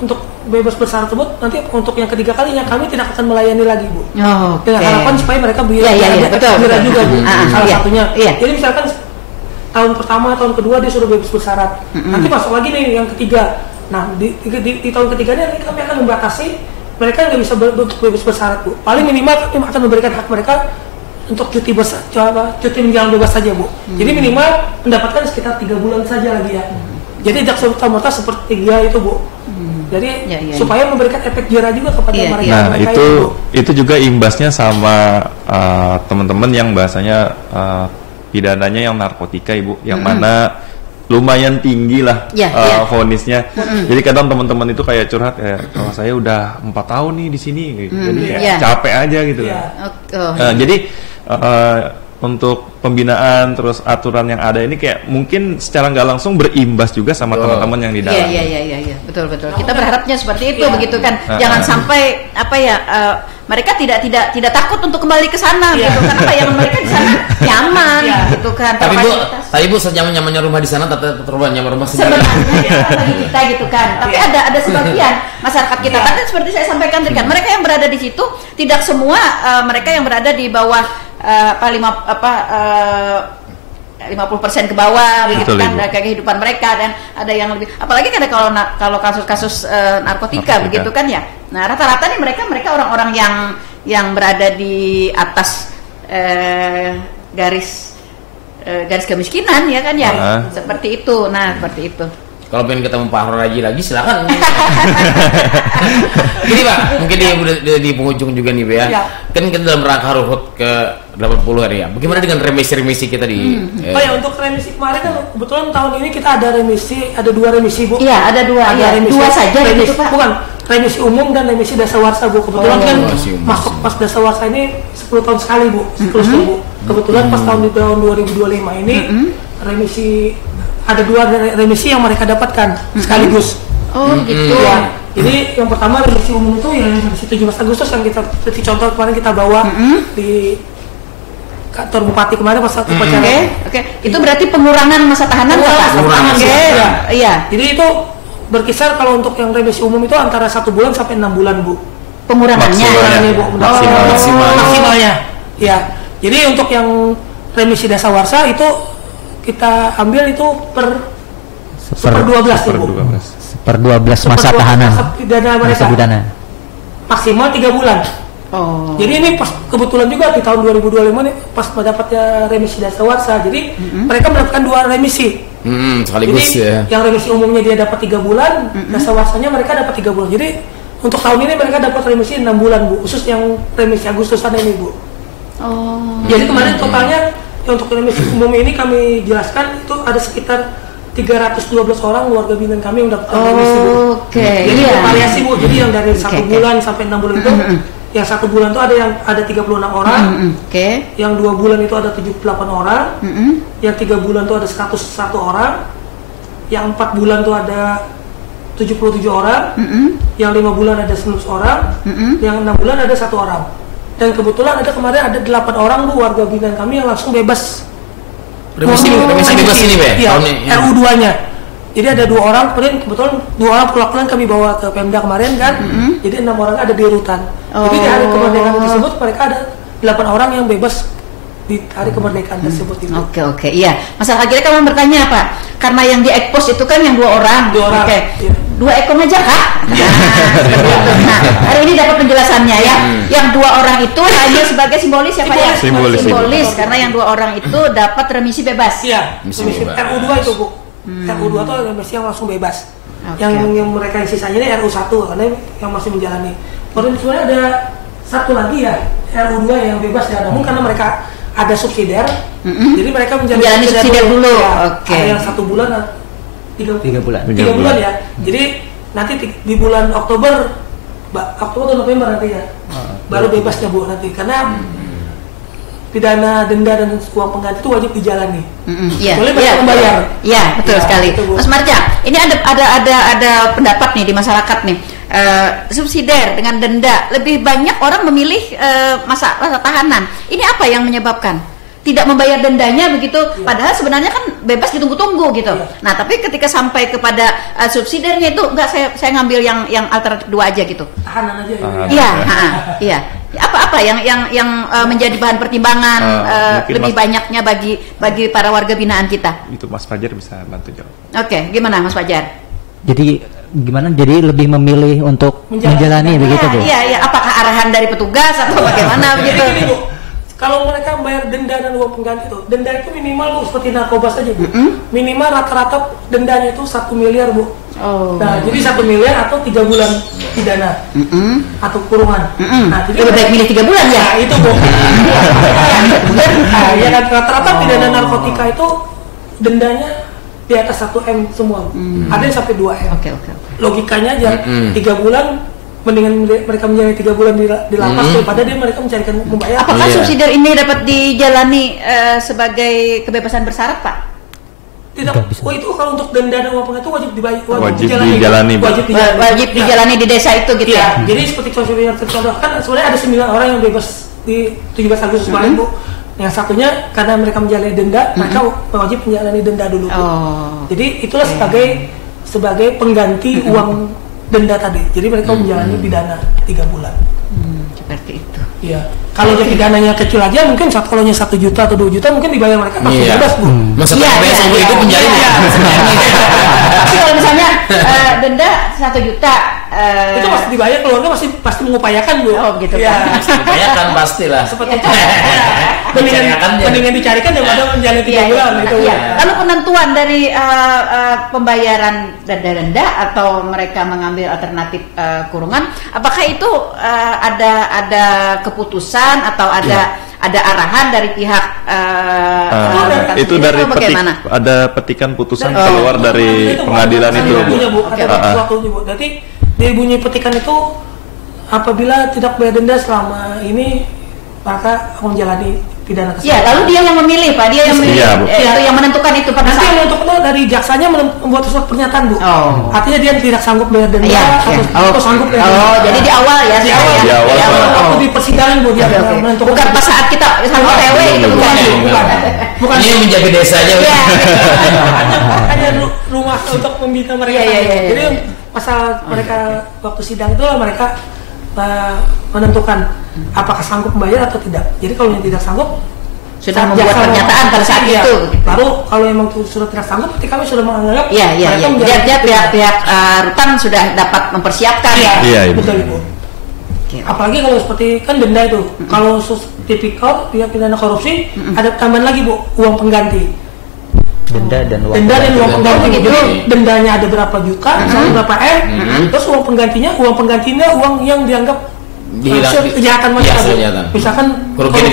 untuk bebas bersyarat tersebut, nanti untuk yang ketiga kalinya kami tidak akan melayani lagi Bu. Dengan harapan supaya mereka biar juga Bu. Salah satunya. Jadi misalkan tahun pertama, tahun kedua dia sudah bebas bersyarat. Nanti masuk lagi nih yang ketiga. Nah di tahun ketiganya kami akan membatasi mereka nggak bisa bebas bersyarat Bu. Paling minimal kami akan memberikan hak mereka untuk cuti menjelang bebas saja Bu. Jadi minimal mendapatkan sekitar 3 bulan saja lagi ya. Jadi tidak serta-merta seperti 3 itu Bu. Jadi supaya memberikan efek jera juga kepada mereka. Nah itu juga imbasnya sama teman-teman yang bahasanya pidananya yang narkotika Ibu, yang mana lumayan tinggi lah vonisnya. Jadi kadang teman-teman itu kayak curhat kalau saya udah 4 tahun nih di sini gitu. Jadi kayak capek aja gitu kan. Jadi untuk pembinaan terus aturan yang ada ini kayak mungkin secara nggak langsung berimbas juga sama teman-teman yang di dalam. Iya, betul. Kita berharapnya seperti itu begitu kan. Jangan sampai mereka tidak takut untuk kembali ke sana gitu kan, yang mereka di sana nyaman gitu kan. Tapi Bu senyaman-nyamannya rumah di sana tetap nyaman rumah sendiri. Sebenarnya bagi kita gitu kan. Tapi ada sebagian masyarakat kita kan seperti saya sampaikan tadi kan, mereka yang berada di situ tidak semua mereka yang berada di bawah 50% ke bawah begitu kan kehidupan mereka, dan ada yang lebih, apalagi kalau kasus-kasus narkotika begitu kan ya. Nah rata-rata nih mereka orang-orang yang berada di atas garis kemiskinan ya kan ya. Seperti itu. Nah seperti itu. Kalau pengen ketemu Pak Raji lagi silakan. Gini Pak, mungkin di penghujung juga nih Pak ya. Kan kita dalam rangka HUT ke 80 hari ya. Bagaimana dengan remisi kita di untuk remisi kemarin kan kebetulan tahun ini kita ada 2 remisi Bu. Iya, ada 2. Remisi, 2 saja remisi Pak. Bukan, remisi umum dan remisi dasawarsa Bu. Kebetulan kan masuk pas dasawarsa ini 10 tahun sekali Bu, siklusnya Bu. Kebetulan pas tahun 2025 ini remisi ada 2 remisi yang mereka dapatkan sekaligus. Gitu. Ya. Jadi yang pertama remisi umum itu yang remisi 17 Agustus yang kita seperti contoh kemarin kita bawa di kantor bupati kemarin pas satu upacara. Oke. Itu berarti pengurangan masa tahanan Pak? Pengurangan. Iya. Jadi itu berkisar kalau untuk yang remisi umum itu antara 1 bulan sampai 6 bulan Bu. Pengurangannya. Maksimalnya. Ya. Jadi untuk yang remisi dasawarsa itu kita ambil itu per 12 Bu. Per 12 masa tahanan. Masa pidana. Maksimal 3 bulan. Jadi ini pas kebetulan juga di tahun 2025 nih pas mendapatnya remisi dasawarsa. Jadi mereka mendapatkan 2 remisi. Sekaligus jadi, yang remisi umumnya dia dapat 3 bulan, dasawarsanya mereka dapat 3 bulan. Jadi untuk tahun ini mereka dapat remisi 6 bulan Bu, khusus yang remisi Agustusan ini Bu. Jadi kemarin totalnya untuk remisi umum ini kami jelaskan itu ada sekitar 312 orang warga binaan kami yang dapat remisi Bu. Jadi bervariasi Bu. Jadi yang dari 1 bulan sampai 6 bulan itu, yang 1 bulan itu ada 36 orang, yang 2 bulan itu ada 78 orang, yang 3 bulan itu ada 101 orang, yang 4 bulan itu ada 77 orang, yang 5 bulan ada 19 orang, yang 6 bulan ada 1 orang. Dan kebetulan kemarin ada 8 orang Bu warga binaan kami yang langsung bebas. Remisi bebas ini Be? Iya, RU2-nya. Jadi ada 2 orang, kebetulan 2 orang perlakuan kami bawa ke Pemda kemarin kan. Jadi 6 orang ada di rutan. Jadi di hari kemerdekaan tersebut mereka ada 8 orang yang bebas di hari kemerdekaan tersebut itu. Oke, iya. Masalah akhirnya kamu bertanya Pak, karena yang di ekpos itu kan yang 2 orang. 2 orang. Iya. 2 ekor aja Kak. Nah, hari ini dapat penjelasannya ya. Yang 2 orang itu hanya sebagai simbolis ya Pak ya. Simbolis karena yang 2 orang itu dapat remisi bebas. Iya. Remisi RU2 itu Bu. RU2 itu remisi yang langsung bebas. Yang mereka yang sisanya ini RU1 karena yang masih menjalani. Kemudian sebenarnya ada satu lagi ya RU2 yang bebas ya, namun karena mereka ada subsidiar, jadi mereka menjalani subsidiar dulu. Oke. Ada yang 1 bulan, 3 bulan. 3 bulan ya. Jadi nanti di bulan Oktober atau November nanti ya, baru bebasnya Bu nanti, karena pidana denda dan uang pengganti itu wajib dijalani. Boleh membayar. Iya, betul sekali. Itu, Mas Marja, ini ada pendapat nih di masyarakat nih. Subsidiar dengan denda, lebih banyak orang memilih masa tahanan. Ini apa yang menyebabkan tidak membayar dendanya begitu? Padahal sebenarnya kan bebas ditunggu-tunggu gitu. Nah, tapi ketika sampai kepada subsidiarnya itu enggak, saya ngambil yang alternatif 2 aja gitu. Tahanan aja. Iya. Apa yang menjadi bahan pertimbangan lebih banyaknya bagi para warga binaan kita? Itu Mas Fajar bisa bantu jawab. Oke, gimana Mas Fajar? Jadi gimana? Jadi lebih memilih untuk menjalani begitu Bu? Iya. Apakah arahan dari petugas atau bagaimana begitu? Gini, Bu. Kalau mereka bayar denda dan uang pengganti itu, denda itu minimal Bu, seperti narkoba saja Bu. Minimal rata-rata dendanya itu 1 miliar Bu. Nah, jadi 1 miliar atau 3 bulan pidana atau kurungan. Nah, jadi lebih baik milih 3 bulan ya? Nah, itu Bu. Ya kan, rata-rata pidana narkotika itu dendanya di atas 1 M semua. Ada yang sampai 2 M. Oke. Logikanya aja 3 bulan mendingan mereka menjalani 3 bulan di lapas daripada mereka mencarikan membayar. Apakah subsidiar ini dapat dijalani sebagai kebebasan bersyarat, Pak? Tidak. Itu kalau untuk denda dan uang pengganti itu wajib dijalani. Wajib dijalani di desa itu gitu ya. Jadi seperti yang tercontohkan, sebenarnya ada 9 orang yang bebas di 17 Agustus kemarin Bu. Yang satunya karena mereka menjalani denda, mereka wajib menjalani denda dulu. Jadi itulah sebagai pengganti uang denda tadi. Jadi mereka menjalani pidana 3 bulan. Seperti itu. Iya. Kalau pidananya kecil aja mungkin kalau 1 juta atau 2 juta mungkin dibayar mereka pasti bebas Bu. Maksudnya seumur hidup penjara. Tapi kalau misalnya denda 1 juta itu pasti dibayar, keluarga pasti mengupayakan Bu. Oh begitu. Ya, upayakan pastilah. Seperti itu. Mendingan dicarikan daripada menjalani 3 bulan gitu. Lalu penentuan dari pembayaran denda atau mereka mengambil alternatif kurungan, apakah itu ada keputusan atau ada arahan dari pihak itu dari ada petikan putusan keluar dari pengadilan itu Bu. Berarti dari bunyi petikan itu apabila tidak bayar denda selama ini maka menjalani pidana tersebut. Ya, lalu dia yang memilih Pak, dia yang memilih, itu yang menentukan itu pada saat. Nanti yang menentukan dari jaksanya membuat surat pernyataan Bu. Artinya dia tidak sanggup bayar denda atau sanggup bayar denda. Jadi di awal ya. Di awal. Waktu di persidangan Bu dia menentukan. Bukan pas saat kita sanggup TW itu bukan. Ini menjaga desa aja. Hanya rumah untuk membina mereka. Jadi pasal mereka waktu sidang itu mereka menentukan apakah sanggup membayar atau tidak. Jadi kalau yang tidak sanggup sudah membuat pernyataan pada saat itu. Baru kalau memang sudah tidak sanggup, berarti kami sudah menganggap pihak rutan sudah dapat mempersiapkan. Betul Ibu. Apalagi kalau seperti kan denda itu, kalau tipikal pidana korupsi ada tambahan lagi Bu, uang pengganti. Denda dan uang pengganti. Jadi dendanya ada berapa juta, berapa M, terus uang penggantinya uang yang dianggap kejahatan masyarakat. Misalkan kerugian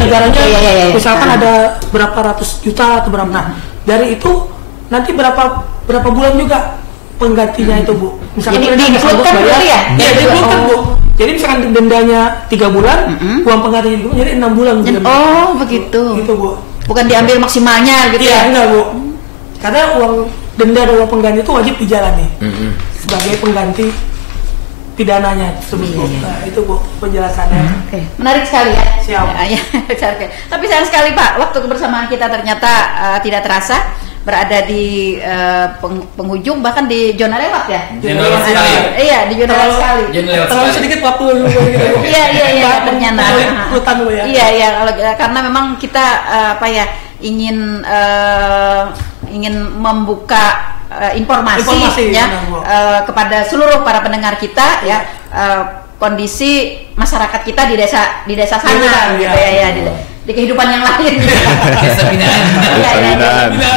negaranya, misalkan ada berapa ratus juta atau berapa. Nah, dari itu nanti berapa bulan juga penggantinya itu Bu. Misalkan diinkludkan dulu ya? Iya, diinkludkan Bu. Jadi misalkan dendanya 3 bulan, uang penggantinya juga jadi 6 bulan. Oh, begitu. Gitu Bu. Bukan diambil maksimalnya gitu ya? Enggak Bu. Karena uang denda dan uang pengganti itu wajib dijalani sebagai pengganti pidananya tersebut. Nah, itu Bu penjelasannya. Oke. Menarik sekali ya. Siap. Tapi sayang sekali Pak, waktu kebersamaan kita ternyata tidak terasa, berada di penghujung, bahkan di zona lewat ya. Iya, di zona lewat sekali. Terlalu sedikit waktu. Iya, ternyata. Iya, karena memang kita ingin membuka informasi ya kepada seluruh para pendengar kita ya, kondisi masyarakat kita di desa sana gitu ya. di kehidupan yang lain.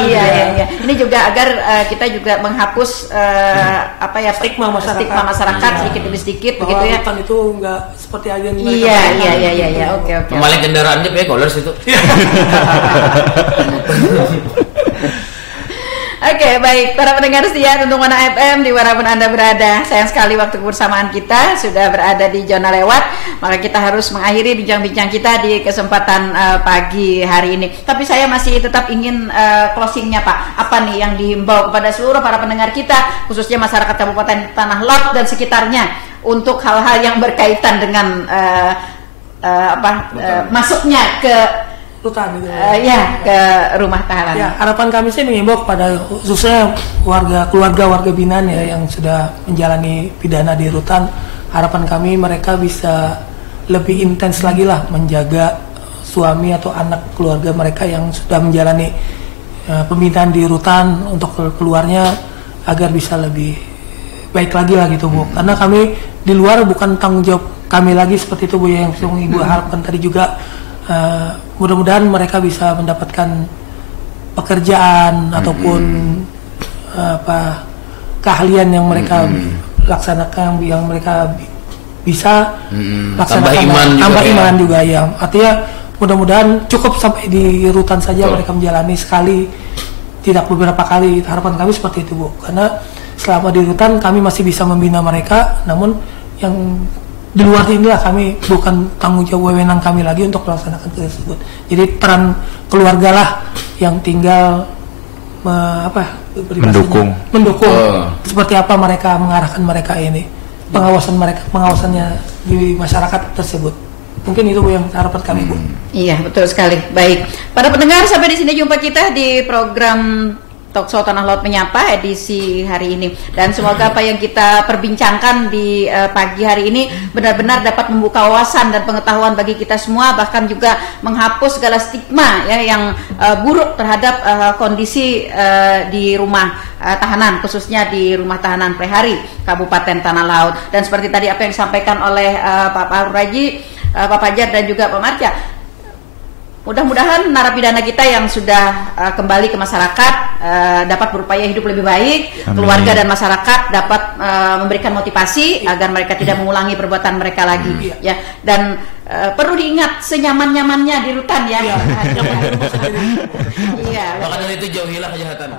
Iya. Ini juga agar kita juga menghapus stigma masyarakat sedikit demi sedikit begitu ya. Hutan itu enggak seperti agen mereka. Iya. Oke. Pemaling kendaraannya pakai colors itu. Oke, baik. Para pendengar setia Tuntung Mana FM dimanapun Anda berada, sayang sekali waktu kebersamaan kita sudah berada di zona lewat. Maka kita harus mengakhiri bincang-bincang kita di kesempatan pagi hari ini. Tapi saya masih tetap ingin closingnya Pak. Apa nih yang dihimbau kepada seluruh para pendengar kita, khususnya masyarakat Kabupaten Tanah Lot dan sekitarnya, untuk hal-hal yang berkaitan dengan masuknya ke hutan gitu. Ke rumah tahanan. Ya, harapan kami sih mengimbau kepada khususnya keluarga binaan ya yang sudah menjalani pidana di rutan. Harapan kami mereka bisa lebih intens lagi lah menjaga suami atau anak keluarga mereka yang sudah menjalani pembinaan di rutan untuk keluarnya agar bisa lebih baik lagi lah gitu Bu. Karena kami di luar bukan tanggung jawab kami lagi seperti itu Bu, yang Ibu harapkan tadi juga. Mudah-mudahan mereka bisa mendapatkan pekerjaan ataupun keahlian yang mereka laksanakan, yang mereka bisa laksanakan, tambah iman juga ya. Artinya mudah-mudahan cukup sampai di rutan saja mereka menjalani sekali, tidak beberapa kali. Harapan kami seperti itu Bu, karena selama di rutan kami masih bisa membina mereka, namun yang di luar inilah kami bukan tanggung jawab wewenang kami lagi untuk melaksanakan tersebut. Jadi peran keluarga lah yang tinggal mendukung seperti apa mereka mengarahkan mereka ini, pengawasannya di masyarakat tersebut. Mungkin itu yang harapan kami Bu. Iya betul sekali. Baik, para pendengar, sampai di sini jumpa kita di program Talkshow Tanah Laut Menyapa edisi hari ini, dan semoga apa yang kita perbincangkan di pagi hari ini benar-benar dapat membuka wawasan dan pengetahuan bagi kita semua, bahkan juga menghapus segala stigma ya yang buruk terhadap kondisi di rumah tahanan, khususnya di rumah tahanan Prehari Kabupaten Tanah Laut. Dan seperti tadi apa yang disampaikan oleh Pak Fahrul Raji, Pak Fajar dan juga Pak Marja, mudah-mudahan narapidana kita yang sudah kembali ke masyarakat dapat berupaya hidup lebih baik. Amin. Keluarga dan masyarakat dapat memberikan motivasi agar mereka tidak mengulangi perbuatan mereka lagi. Ya. Dan perlu diingat senyaman-nyamannya di rutan ya. Maka dari itu jauhilah kejahatan.